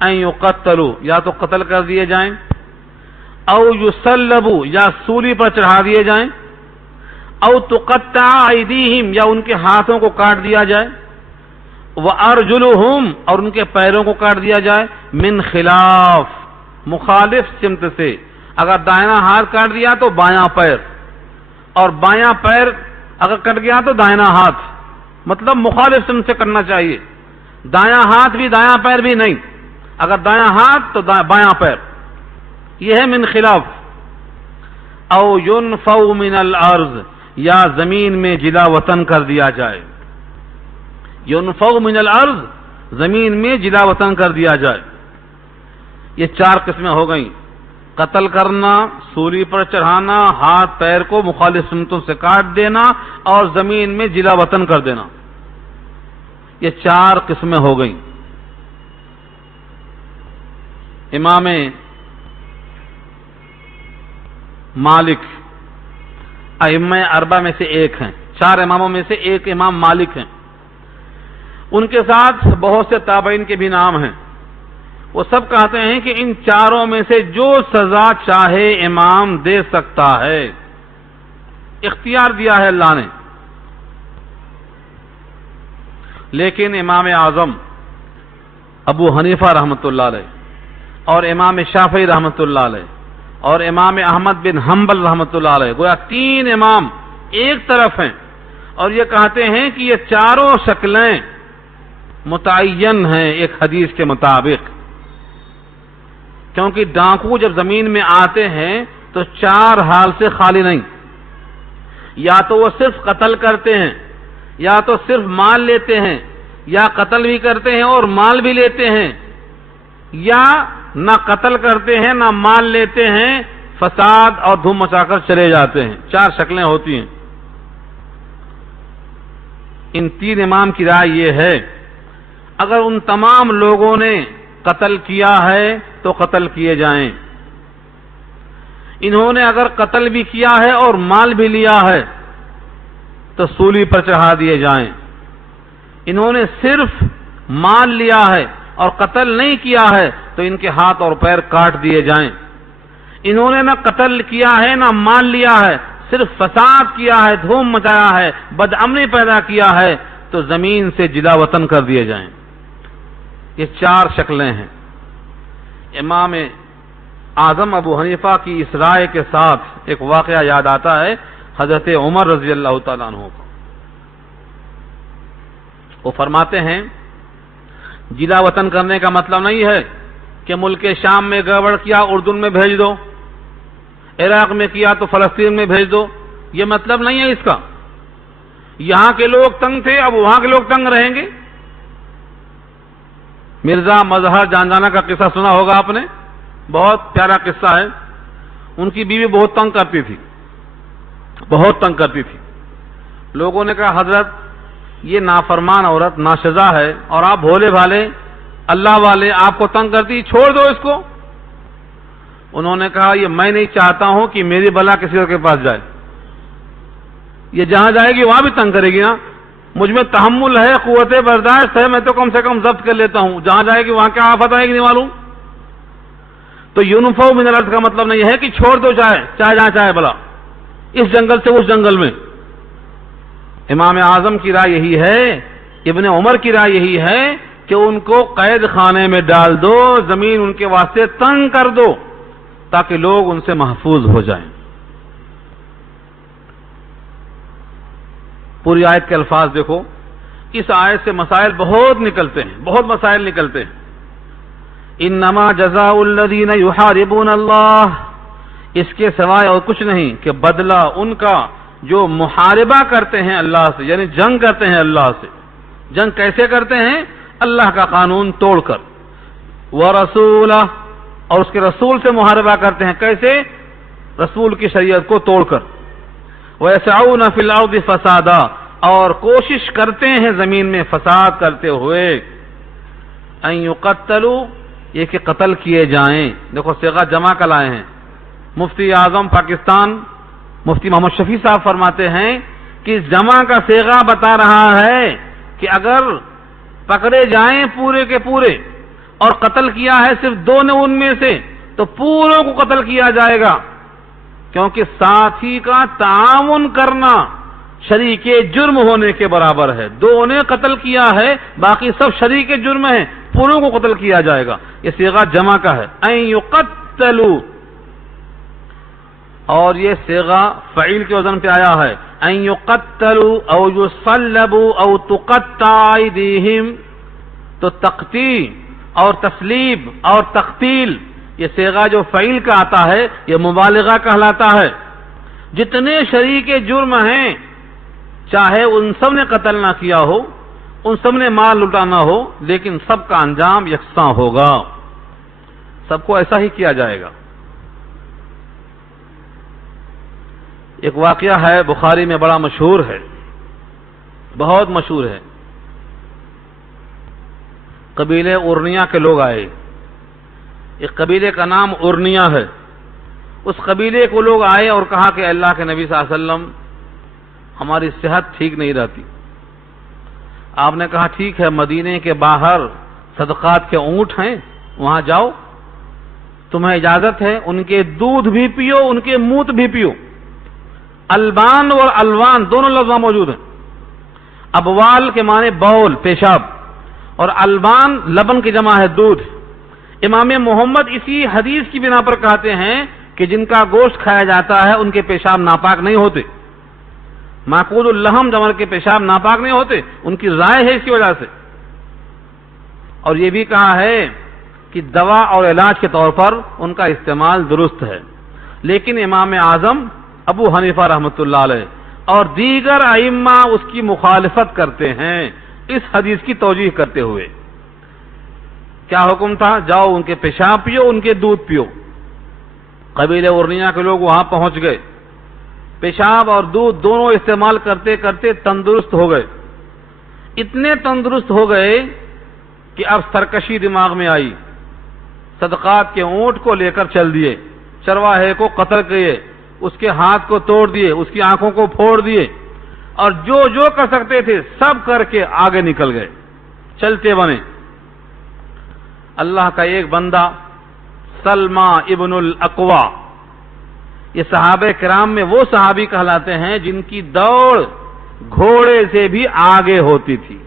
ان یقتلوا، یا تو قتل کر دیے جائیں، او یصلبوا، یا سولی پر چڑھا دیے جائیں، او تقطع ایدیہم، یا ان کے ہاتھوں کو کاٹ دیا جائے، وارجلہم، اور ان کے پیروں کو کاٹ دیا جائے، من خلاف، مخالف سمت سے۔ اگر دائنا ہاتھ کاٹ دیا تو بایاں پیر، اور بایاں پیر اگر کٹ گیا تو دائنا ہاتھ، مطلب مخالف سمت سے کرنا چاہیے، دایاں ہاتھ بھی دایاں پیر بھی نہیں، اگر دایاں ہاتھ تو بایاں پیر، یہ ہے من خلاف۔ او ينفوا من الارض، یا زمین میں جلا وطن کر دیا جائے، ينفوا من الارض، زمین میں جلا وطن کر دیا جائے۔ یہ 4 قسمیں ہو گئیں، قتل کرنا، سولی پر چڑھانا، ہاتھ پیر کو مخالف سمتوں سے کاٹ دینا، اور زمین میں جلا وطن کر دینا، یہ 4 قسمیں ہو گئیں۔ امام مالک ائمہ اربعہ میں سے ایک ہیں، 4 اماموں میں سے ایک امام مالک ہیں، ان کے ساتھ بہت سے تابعین کے بھی نام ہیں۔ وہ سب کہتے ہیں کہ ان 4 میں سے جو سزا چاہے امام دے سکتا ہے، اختیار دیا ہے اللہ نے۔ لیکن امام اعظم ابو حنیفہ رحمۃ اللہ علیہ، اور امام شافعی رحمۃ اللہ علیہ، اور امام احمد بن حنبل رحمۃ اللہ علیہ، گویا 3 امام ایک طرف ہیں، اور یہ کہتے ہیں کہ یہ 4 شکلیں متعین ہیں ایک حدیث کے مطابق، کیونکہ ڈاکو جب زمین میں آتے ہیں تو 4 حال سے خالی نہیں. یا تو وہ صرف قتل کرتے ہیں، یا تو صرف مال لیتے ہیں، یا قتل بھی کرتے ہیں اور مال بھی لیتے ہیں، یا نہ قتل کرتے ہیں نہ مال لیتے ہیں، فساد اور دھوم مچا کر چلے جاتے ہیں. 4 شکلیں ہوتی ہیں. ان 3 امام کی رائے یہ ہے اگر ان تمام لوگوں نے قتل کیا ہے تو قتل کیے جائیں. انہوں نے اگر قتل بھی کیا ہے اور مال بھی لیا ہے تو سولی پر چڑھا دیے جائیں. انہوں نے صرف مال لیا ہے اور قتل نہیں کیا ہے تو ان کے ہاتھ اور پیر کاٹ دیے جائیں. انہوں نے نہ قتل کیا ہے نہ مال لیا ہے، صرف فساد کیا ہے، دھوم مچایا ہے، بدامنی پیدا کیا ہے تو زمین سے جلا وطن کر دیے جائیں. یہ 4 شکلیں ہیں. امام اعظم ابو حنیفہ کی اس رائے کے ساتھ ایک واقعہ یاد آتا ہے حضرت عمر رضی اللہ تعالیٰ عنہ کو. وہ فرماتے ہیں جلا وطن کرنے کا مطلب نہیں ہے کہ ملک شام میں گڑبڑ کیا اردن میں بھیج دو، عراق میں کیا تو فلسطین میں بھیج دو. یہ مطلب نہیں ہے اس کا. یہاں کے لوگ تنگ تھے، اب وہاں کے لوگ تنگ رہیں گے. مرزا مظہر جانجانہ کا قصہ سنا ہوگا آپ نے، بہت پیارا قصہ ہے. ان کی بیوی بہت تنگ کرتی تھی، بہت تنگ کرتی تھی. لوگوں نے کہا حضرت یہ نافرمان عورت ناشزا ہے اور آپ بھولے بھالے اللہ والے، آپ کو تنگ کرتی، چھوڑ دو اس کو. انہوں نے کہا یہ میں نہیں چاہتا ہوں کہ میری بلا کسی اور کے پاس جائے. یہ جہاں جائے گی وہاں بھی تنگ کرے گی نا. مجھ میں تحمل ہے، قوت برداشت ہے، میں تو کم سے کم ضبط کر لیتا ہوں. جہاں جائے گی وہاں کیا آفت آئے گی نہیں معلوم. تو یونفو من الارض کا مطلب نہیں ہے کہ چھوڑ دو چاہے جہاں چاہے بلا، اس جنگل سے اس جنگل میں. امام اعظم کی رائے یہی ہے، ابن عمر کی رائے یہی ہے کہ ان کو قید خانے میں ڈال دو، زمین ان کے واسطے تنگ کر دو تاکہ لوگ ان سے محفوظ ہو جائیں. پوری آیت کے الفاظ دیکھو. اس آیت سے مسائل بہت نکلتے ہیں، بہت مسائل نکلتے ہیں. انما جزاء الذین یحاربون اللہ، اس کے سوائے اور کچھ نہیں کہ بدلہ ان کا جو محاربہ کرتے ہیں اللہ سے، یعنی جنگ کرتے ہیں اللہ سے. جنگ کیسے کرتے ہیں؟ اللہ کا قانون توڑ کر. ورسولہ، اور اس کے رسول سے محاربہ کرتے ہیں. کیسے؟ رسول کی شریعت کو توڑ کر. وَيَسْعَوْنَ فِي الْأَرْضِ فَسَادًا، اور کوشش کرتے ہیں زمین میں فساد کرتے ہوئے. أَن يُقَتَّلُوا، یہ کہ قتل کیے جائیں. دیکھو صیغہ جمع کا لائے ہیں. مفتی اعظم پاکستان مفتی محمد شفیع صاحب فرماتے ہیں کہ اس جمع کا صیغہ بتا رہا ہے کہ اگر پکڑے جائیں پورے کے پورے اور قتل کیا ہے صرف 2 نے ان میں سے تو پوروں کو قتل کیا جائے گا، کیونکہ ساتھی کا تعاون کرنا شریک جرم ہونے کے برابر ہے. 2 نے قتل کیا ہے، باقی سب شریک جرم ہیں، پوروں کو قتل کیا جائے گا. یہ صیغہ جمع کا ہے. ان یقتلوا، اور یہ صیغہ فعیل کے وزن پہ آیا ہے. ان یقتلوا او یصلبوا او تقطع ایدیہم، تو تقطیع اور تسلیب اور تقتیل، یہ صیغہ جو فعیل کا آتا ہے یہ مبالغہ کہلاتا ہے. جتنے شریک جرم ہیں چاہے ان سب نے قتل نہ کیا ہو، ان سب نے مال لٹانا ہو، لیکن سب کا انجام یکساں ہوگا، سب کو ایسا ہی کیا جائے گا. ایک واقعہ ہے بخاری میں بڑا مشہور ہے، بہت مشہور ہے. قبیلے ارنیا کے لوگ آئے. ایک قبیلے کا نام ارنیا ہے. اس قبیلے کو لوگ آئے اور کہا کہ اللہ کے نبی صلی اللہ علیہ وسلم ہماری صحت ٹھیک نہیں رہتی. آپ نے کہا ٹھیک ہے، مدینے کے باہر صدقات کے اونٹ ہیں، وہاں جاؤ، تمہیں اجازت ہے، ان کے دودھ بھی پیو، ان کے موت بھی پیو. البان اور الوان دونوں لفظ موجود ہیں. ابوال کے معنی بول، پیشاب، اور البان لبن کی جمع ہے، دودھ. امام محمد اسی حدیث کی بنا پر کہتے ہیں کہ جن کا گوشت کھایا جاتا ہے ان کے پیشاب ناپاک نہیں ہوتے. معقول اللحم جمر کے پیشاب ناپاک نہیں ہوتے، ان کی رائے ہے اس کی وجہ سے. اور یہ بھی کہا ہے کہ دوا اور علاج کے طور پر ان کا استعمال درست ہے. لیکن امام اعظم ابو حنیفہ رحمۃ اللہ علیہ اور دیگر ائمہ اس کی مخالفت کرتے ہیں اس حدیث کی توجیہ کرتے ہوئے۔ کیا حکم تھا؟ جاؤ ان کے پیشاب پیو، ان کے دودھ پیو۔ قبیلہ ارنیہ کے لوگ وہاں پہنچ گئے، پیشاب اور دودھ دونوں استعمال کرتے کرتے تندرست ہو گئے، اتنے تندرست ہو گئے کہ اب سرکشی دماغ میں آئی، صدقات کے اونٹ کو لے کر چل دیے، چرواہے کو قتل کیے، اس کے ہاتھ کو توڑ دیے، اس کی آنکھوں کو پھوڑ دیے، اور جو جو کر سکتے تھے سب کر کے آگے نکل گئے، چلتے بنے۔ اللہ کا ایک بندہ سلمہ ابن الاقوع، یہ صحابہ کرام میں وہ صحابی کہلاتے ہیں جن کی دوڑ گھوڑے سے بھی آگے ہوتی تھی،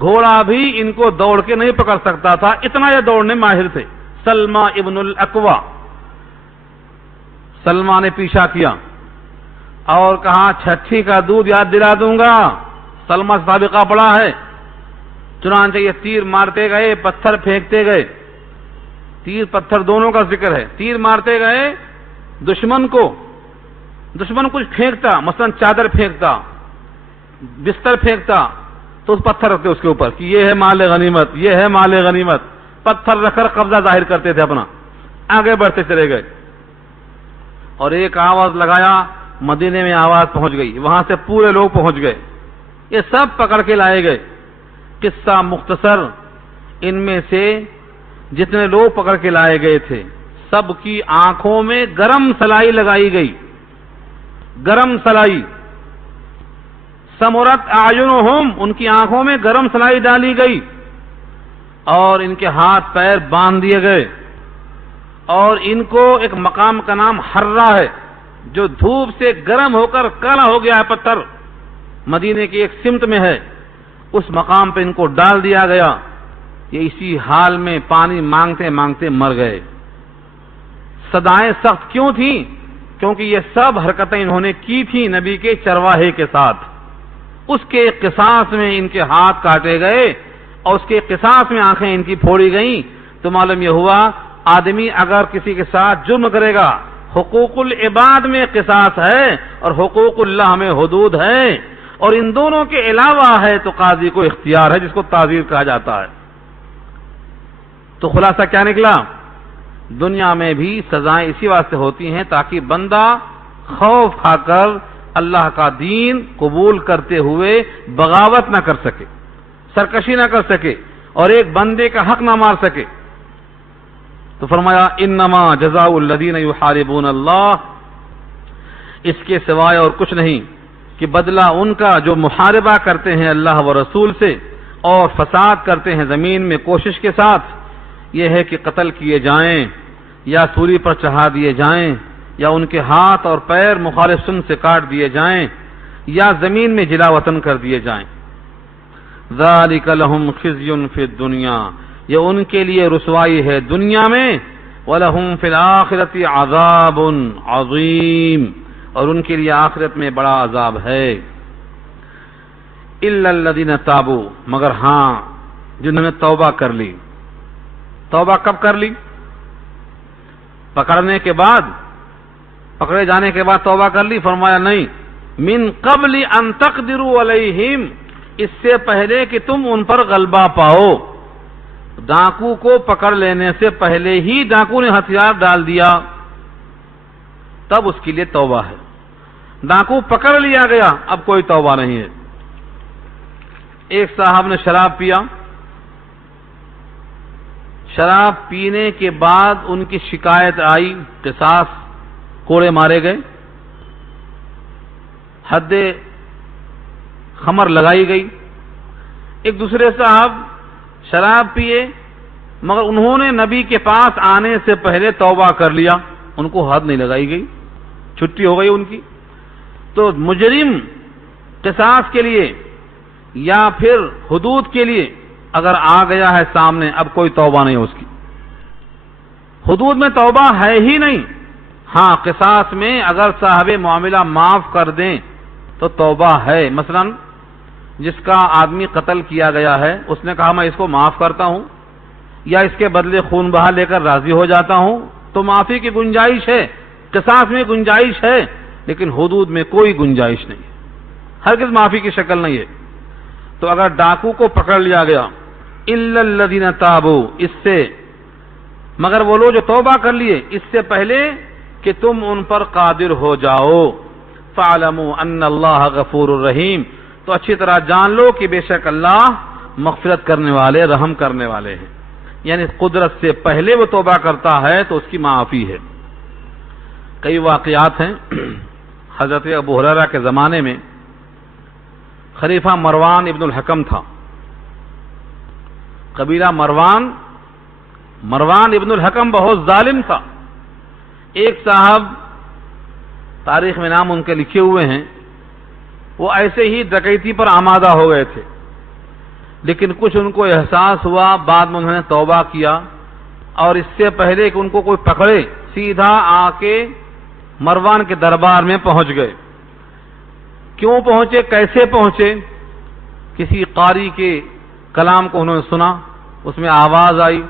گھوڑا بھی ان کو دوڑ کے نہیں پکڑ سکتا تھا، اتنا یہ دوڑنے ماہر تھے۔ سلمہ ابن الاقوع، سلمہ نے پیچھا کیا اور کہا چھٹی کا دودھ یاد دلا دوں گا، سلمہ سابقہ پڑا ہے۔ چنانچہ یہ تیر مارتے گئے، پتھر پھینکتے گئے، تیر پتھر دونوں کا ذکر ہے، تیر مارتے گئے دشمن کو، دشمن کچھ پھینکتا، مثلا چادر پھینکتا، بستر پھینکتا، تو اس پتھر رکھتے اس کے اوپر کہ یہ ہے مال غنیمت، یہ ہے مال غنیمت، پتھر رکھ کر قبضہ ظاہر کرتے تھے اپنا، آگے بڑھتے چلے گئے۔ اور ایک آواز لگایا، مدینے میں آواز پہنچ گئی، وہاں سے پورے لوگ پہنچ گئے، یہ سب پکڑ کے لائے گئے۔ قصہ مختصر، ان میں سے جتنے لوگ پکڑ کے لائے گئے تھے سب کی آنکھوں میں گرم سلائی لگائی گئی، گرم سلائی، سمرت اعینہم، ان کی آنکھوں میں گرم سلائی ڈالی گئی، اور ان کے ہاتھ پیر باندھ دیے گئے، اور ان کو ایک مقام کا نام حرہ ہے جو دھوپ سے گرم ہو کر کالا ہو گیا ہے، پتھر مدینے کی ایک سمت میں ہے، اس مقام پہ ان کو ڈال دیا گیا۔ یہ اسی حال میں پانی مانگتے مانگتے مر گئے۔ صدائیں سخت کیوں تھیں؟ کیونکہ یہ سب حرکتیں انہوں نے کی تھیں نبی کے چرواہے کے ساتھ، اس کے قصاص میں ان کے ہاتھ کاٹے گئے اور اس کے قصاص میں آنکھیں ان کی پھوڑی گئیں۔ تو معلوم یہ ہوا آدمی اگر کسی کے ساتھ جرم کرے گا، حقوق العباد میں قصاص ہے اور حقوق اللہ میں حدود ہے، اور ان دونوں کے علاوہ ہے تو قاضی کو اختیار ہے جس کو تعزیر کہا جاتا ہے۔ تو خلاصہ کیا نکلا؟ دنیا میں بھی سزائیں اسی واسطے ہوتی ہیں تاکہ بندہ خوف کھا کر اللہ کا دین قبول کرتے ہوئے بغاوت نہ کر سکے، سرکشی نہ کر سکے، اور ایک بندے کا حق نہ مار سکے۔ تو فرمایا انما جزاء الذین یحاربون اللہ، اس کے سوائے اور کچھ نہیں کہ بدلہ ان کا جو محاربہ کرتے ہیں اللہ و رسول سے اور فساد کرتے ہیں زمین میں کوشش کے ساتھ، یہ ہے کہ قتل کیے جائیں یا سولی پر چڑھا دیے جائیں یا ان کے ہاتھ اور پیر مخالف سن سے کاٹ دیے جائیں یا زمین میں جلا وطن کر دیے جائیں۔ ذالک لہم خزی فی الدنیا، یہ ان کے لیے رسوائی ہے دنیا میں، وَلَهُمْ فِي الْآخِرَةِ عَذَابٌ عَظِيمٌ، اور ان کے لیے آخرت میں بڑا عذاب ہے۔ إِلَّا الَّذِينَ تَابُوا، مگر ہاں جنہوں نے توبہ کر لی۔ توبہ کب کر لی؟ پکڑنے کے بعد، پکڑے جانے کے بعد توبہ کر لی؟ فرمایا نہیں، من قبل ان تقدروا علیہم، اس سے پہلے کہ تم ان پر غلبہ پاؤ۔ ڈاکو کو پکڑ لینے سے پہلے ہی ڈاکو نے ہتھیار ڈال دیا، تب اس کے لیے توبہ ہے۔ ڈاکو پکڑ لیا گیا، اب کوئی توبہ نہیں ہے۔ ایک صاحب نے شراب پیا، شراب پینے کے بعد ان کی شکایت آئی، قصاص، کوڑے مارے گئے، حد خمر لگائی گئی۔ ایک دوسرے صاحب شراب پیے مگر انہوں نے نبی کے پاس آنے سے پہلے توبہ کر لیا، ان کو حد نہیں لگائی گئی، چھٹی ہو گئی ان کی۔ تو مجرم قصاص کے لیے یا پھر حدود کے لیے اگر آ گیا ہے سامنے، اب کوئی توبہ نہیں اس کی۔ حدود میں توبہ ہے ہی نہیں، ہاں قصاص میں اگر صاحب معاملہ معاف کر دیں تو توبہ ہے۔ مثلا جس کا آدمی قتل کیا گیا ہے، اس نے کہا میں اس کو معاف کرتا ہوں یا اس کے بدلے خون بہا لے کر راضی ہو جاتا ہوں، تو معافی کی گنجائش ہے، قصاص میں گنجائش ہے، لیکن حدود میں کوئی گنجائش نہیں ہے، ہرگز معافی کی شکل نہیں ہے۔ تو اگر ڈاکو کو پکڑ لیا گیا، الا الذین تابوا، اس سے مگر وہ لوگ جو توبہ کر لیے اس سے پہلے کہ تم ان پر قادر ہو جاؤ، فاعلموا ان اللہ غفور الرحیم، تو اچھی طرح جان لو کہ بے شک اللہ مغفرت کرنے والے، رحم کرنے والے ہیں، یعنی قدرت سے پہلے وہ توبہ کرتا ہے تو اس کی معافی ہے۔ کئی واقعات ہیں۔ حضرت ابو ہریرہ کے زمانے میں خلیفہ مروان ابن الحکم تھا، قبیلہ مروان ابن الحکم بہت ظالم تھا۔ ایک صاحب، تاریخ میں نام ان کے لکھے ہوئے ہیں، وہ ایسے ہی ڈکیتی پر آمادہ ہو گئے تھے، لیکن کچھ ان کو احساس ہوا، بعد میں انہوں نے توبہ کیا، اور اس سے پہلے کہ ان کو کوئی پکڑے سیدھا آ کے مروان کے دربار میں پہنچ گئے۔ کیوں پہنچے، کیسے پہنچے؟ کسی قاری کے کلام کو انہوں نے سنا، اس میں آواز آئی،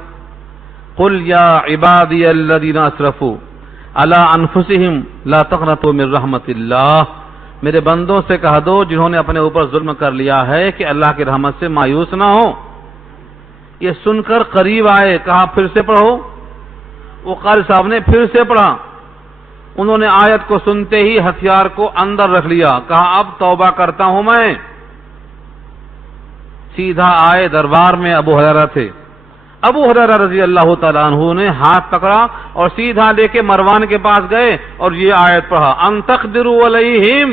قل یا عبادی الذین اسرفوا علی انفسہم لا تقنطوا من رحمت اللہ، میرے بندوں سے کہہ دو جنہوں نے اپنے اوپر ظلم کر لیا ہے کہ اللہ کی رحمت سے مایوس نہ ہو۔ یہ سن کر قریب آئے، کہا پھر سے پڑھو۔ وہ قاری صاحب نے پھر سے پڑھا، انہوں نے آیت کو سنتے ہی ہتھیار کو اندر رکھ لیا، کہا اب توبہ کرتا ہوں میں۔ سیدھا آئے، دربار میں ابو ہریرہ تھے، ابو ہریرہ رضی اللہ تعالیٰ عنہ نے ہاتھ پکڑا اور سیدھا لے کے مروان کے پاس گئے اور یہ آیت پڑھا، ان تقدروا علیہم،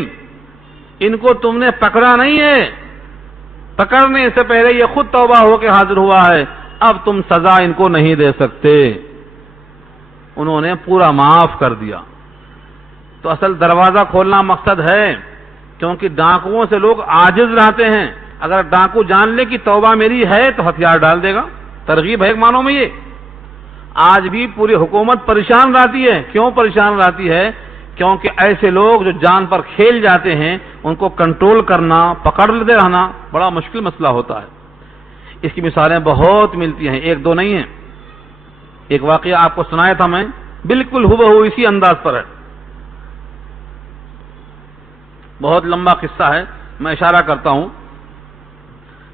ان کو تم نے پکڑا نہیں ہے، پکڑنے سے پہلے یہ خود توبہ ہو کے حاضر ہوا ہے، اب تم سزا ان کو نہیں دے سکتے۔ انہوں نے پورا معاف کر دیا۔ تو اصل دروازہ کھولنا مقصد ہے، کیونکہ ڈاکوؤں سے لوگ عاجز رہتے ہیں۔ اگر ڈاکو جان لے کہ توبہ میری ہے تو ہتھیار ڈال دے گا۔ ترغیب ہے ایک معنوں میں یہ۔ آج بھی پوری حکومت پریشان رہتی ہے۔ کیوں پریشان رہتی ہے؟ کیونکہ ایسے لوگ جو جان پر کھیل جاتے ہیں ان کو کنٹرول کرنا، پکڑ لیتے رہنا بڑا مشکل مسئلہ ہوتا ہے۔ اس کی مثالیں بہت ملتی ہیں، ایک دو نہیں ہیں۔ ایک واقعہ آپ کو سنایا تھا میں، بالکل ہو اسی انداز پر ہے، بہت لمبا قصہ ہے، میں اشارہ کرتا ہوں۔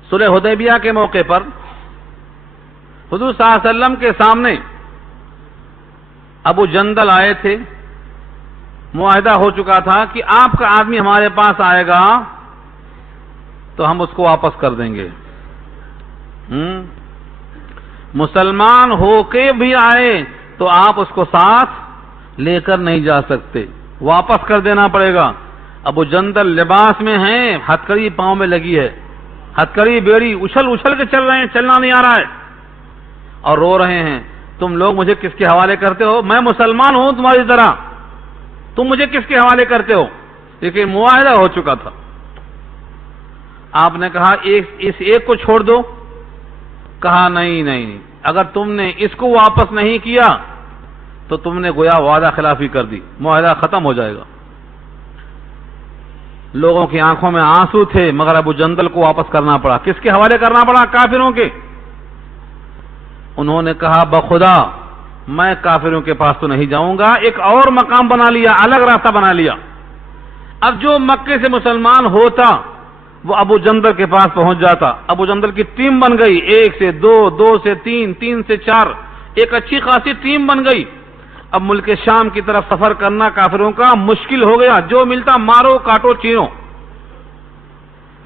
صلح حدیبیہ کے موقع پر حضور صلی اللہ علیہ وسلم کے سامنے ابو جندل آئے تھے، معاہدہ ہو چکا تھا کہ آپ کا آدمی ہمارے پاس آئے گا تو ہم اس کو واپس کر دیں گے۔ مسلمان ہو کے بھی آئے تو آپ اس کو ساتھ لے کر نہیں جا سکتے، واپس کر دینا پڑے گا۔ ابو جندل لباس میں ہیں، ہتھکڑی پاؤں میں لگی ہے، ہتھکڑی بیڑی اچھل کے چل رہے ہیں، چلنا نہیں آ رہا ہے، اور رو رہے ہیں، تم لوگ مجھے کس کے حوالے کرتے ہو؟ میں مسلمان ہوں تمہاری طرح، تم مجھے کس کے حوالے کرتے ہو؟ لیکن معاہدہ ہو چکا تھا۔ آپ نے کہا اس ایک کو چھوڑ دو، کہا نہیں، اگر تم نے اس کو واپس نہیں کیا تو تم نے گویا وعدہ خلافی کر دی، معاہدہ ختم ہو جائے گا۔ لوگوں کی آنکھوں میں آنسو تھے، مگر ابو جندل کو واپس کرنا پڑا۔ کس کے حوالے کرنا پڑا؟ کافروں کے۔ انہوں نے کہا بخدا میں کافروں کے پاس تو نہیں جاؤں گا، ایک اور مقام بنا لیا، الگ راستہ بنا لیا۔ اب جو مکے سے مسلمان ہوتا وہ ابو جندل کے پاس پہنچ جاتا، ابو جندل کی ٹیم بن گئی، 1 سے 2، 2 سے 3، 3 سے 4، ایک اچھی خاصی ٹیم بن گئی۔ اب ملک شام کی طرف سفر کرنا کافروں کا مشکل ہو گیا، جو ملتا مارو کاٹو چینو،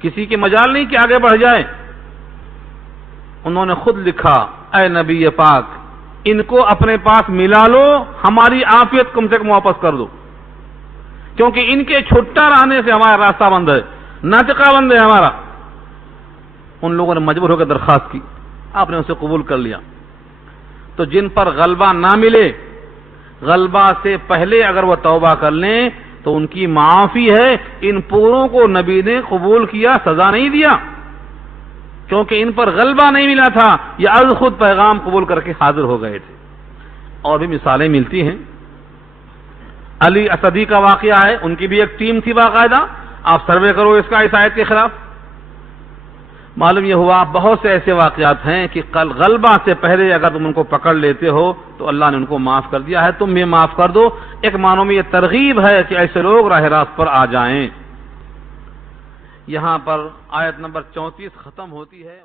کسی کی مجال نہیں کہ آگے بڑھ جائے۔ انہوں نے خود لکھا، اے نبی پاک ان کو اپنے پاس ملا لو، ہماری عافیت کم سے کم واپس کر دو، کیونکہ ان کے چھٹا رہنے سے ہمارا راستہ بند ہے، ناطقہ بند ہے ہمارا۔ ان لوگوں نے مجبور ہو کر درخواست کی، آپ نے اسے قبول کر لیا۔ تو جن پر غلبہ نہ ملے، غلبہ سے پہلے اگر وہ توبہ کر لیں تو ان کی معافی ہے۔ ان پوروں کو نبی نے قبول کیا، سزا نہیں دیا، کیونکہ ان پر غلبہ نہیں ملا تھا، یہ از خود پیغام قبول کر کے حاضر ہو گئے تھے۔ اور بھی مثالیں ملتی ہیں۔ علی اسدی کا واقعہ ہے، ان کی بھی ایک ٹیم تھی باقاعدہ، آپ سروے کرو اس کا اس آیت کے خلاف۔ معلوم یہ ہوا بہت سے ایسے واقعات ہیں کہ غلبہ سے پہلے اگر تم ان کو پکڑ لیتے ہو تو اللہ نے ان کو معاف کر دیا ہے، تم بھی معاف کر دو۔ ایک معنوں میں یہ ترغیب ہے کہ ایسے لوگ راہ راست پر آ جائیں۔ یہاں پر آیت نمبر 34 ختم ہوتی ہے۔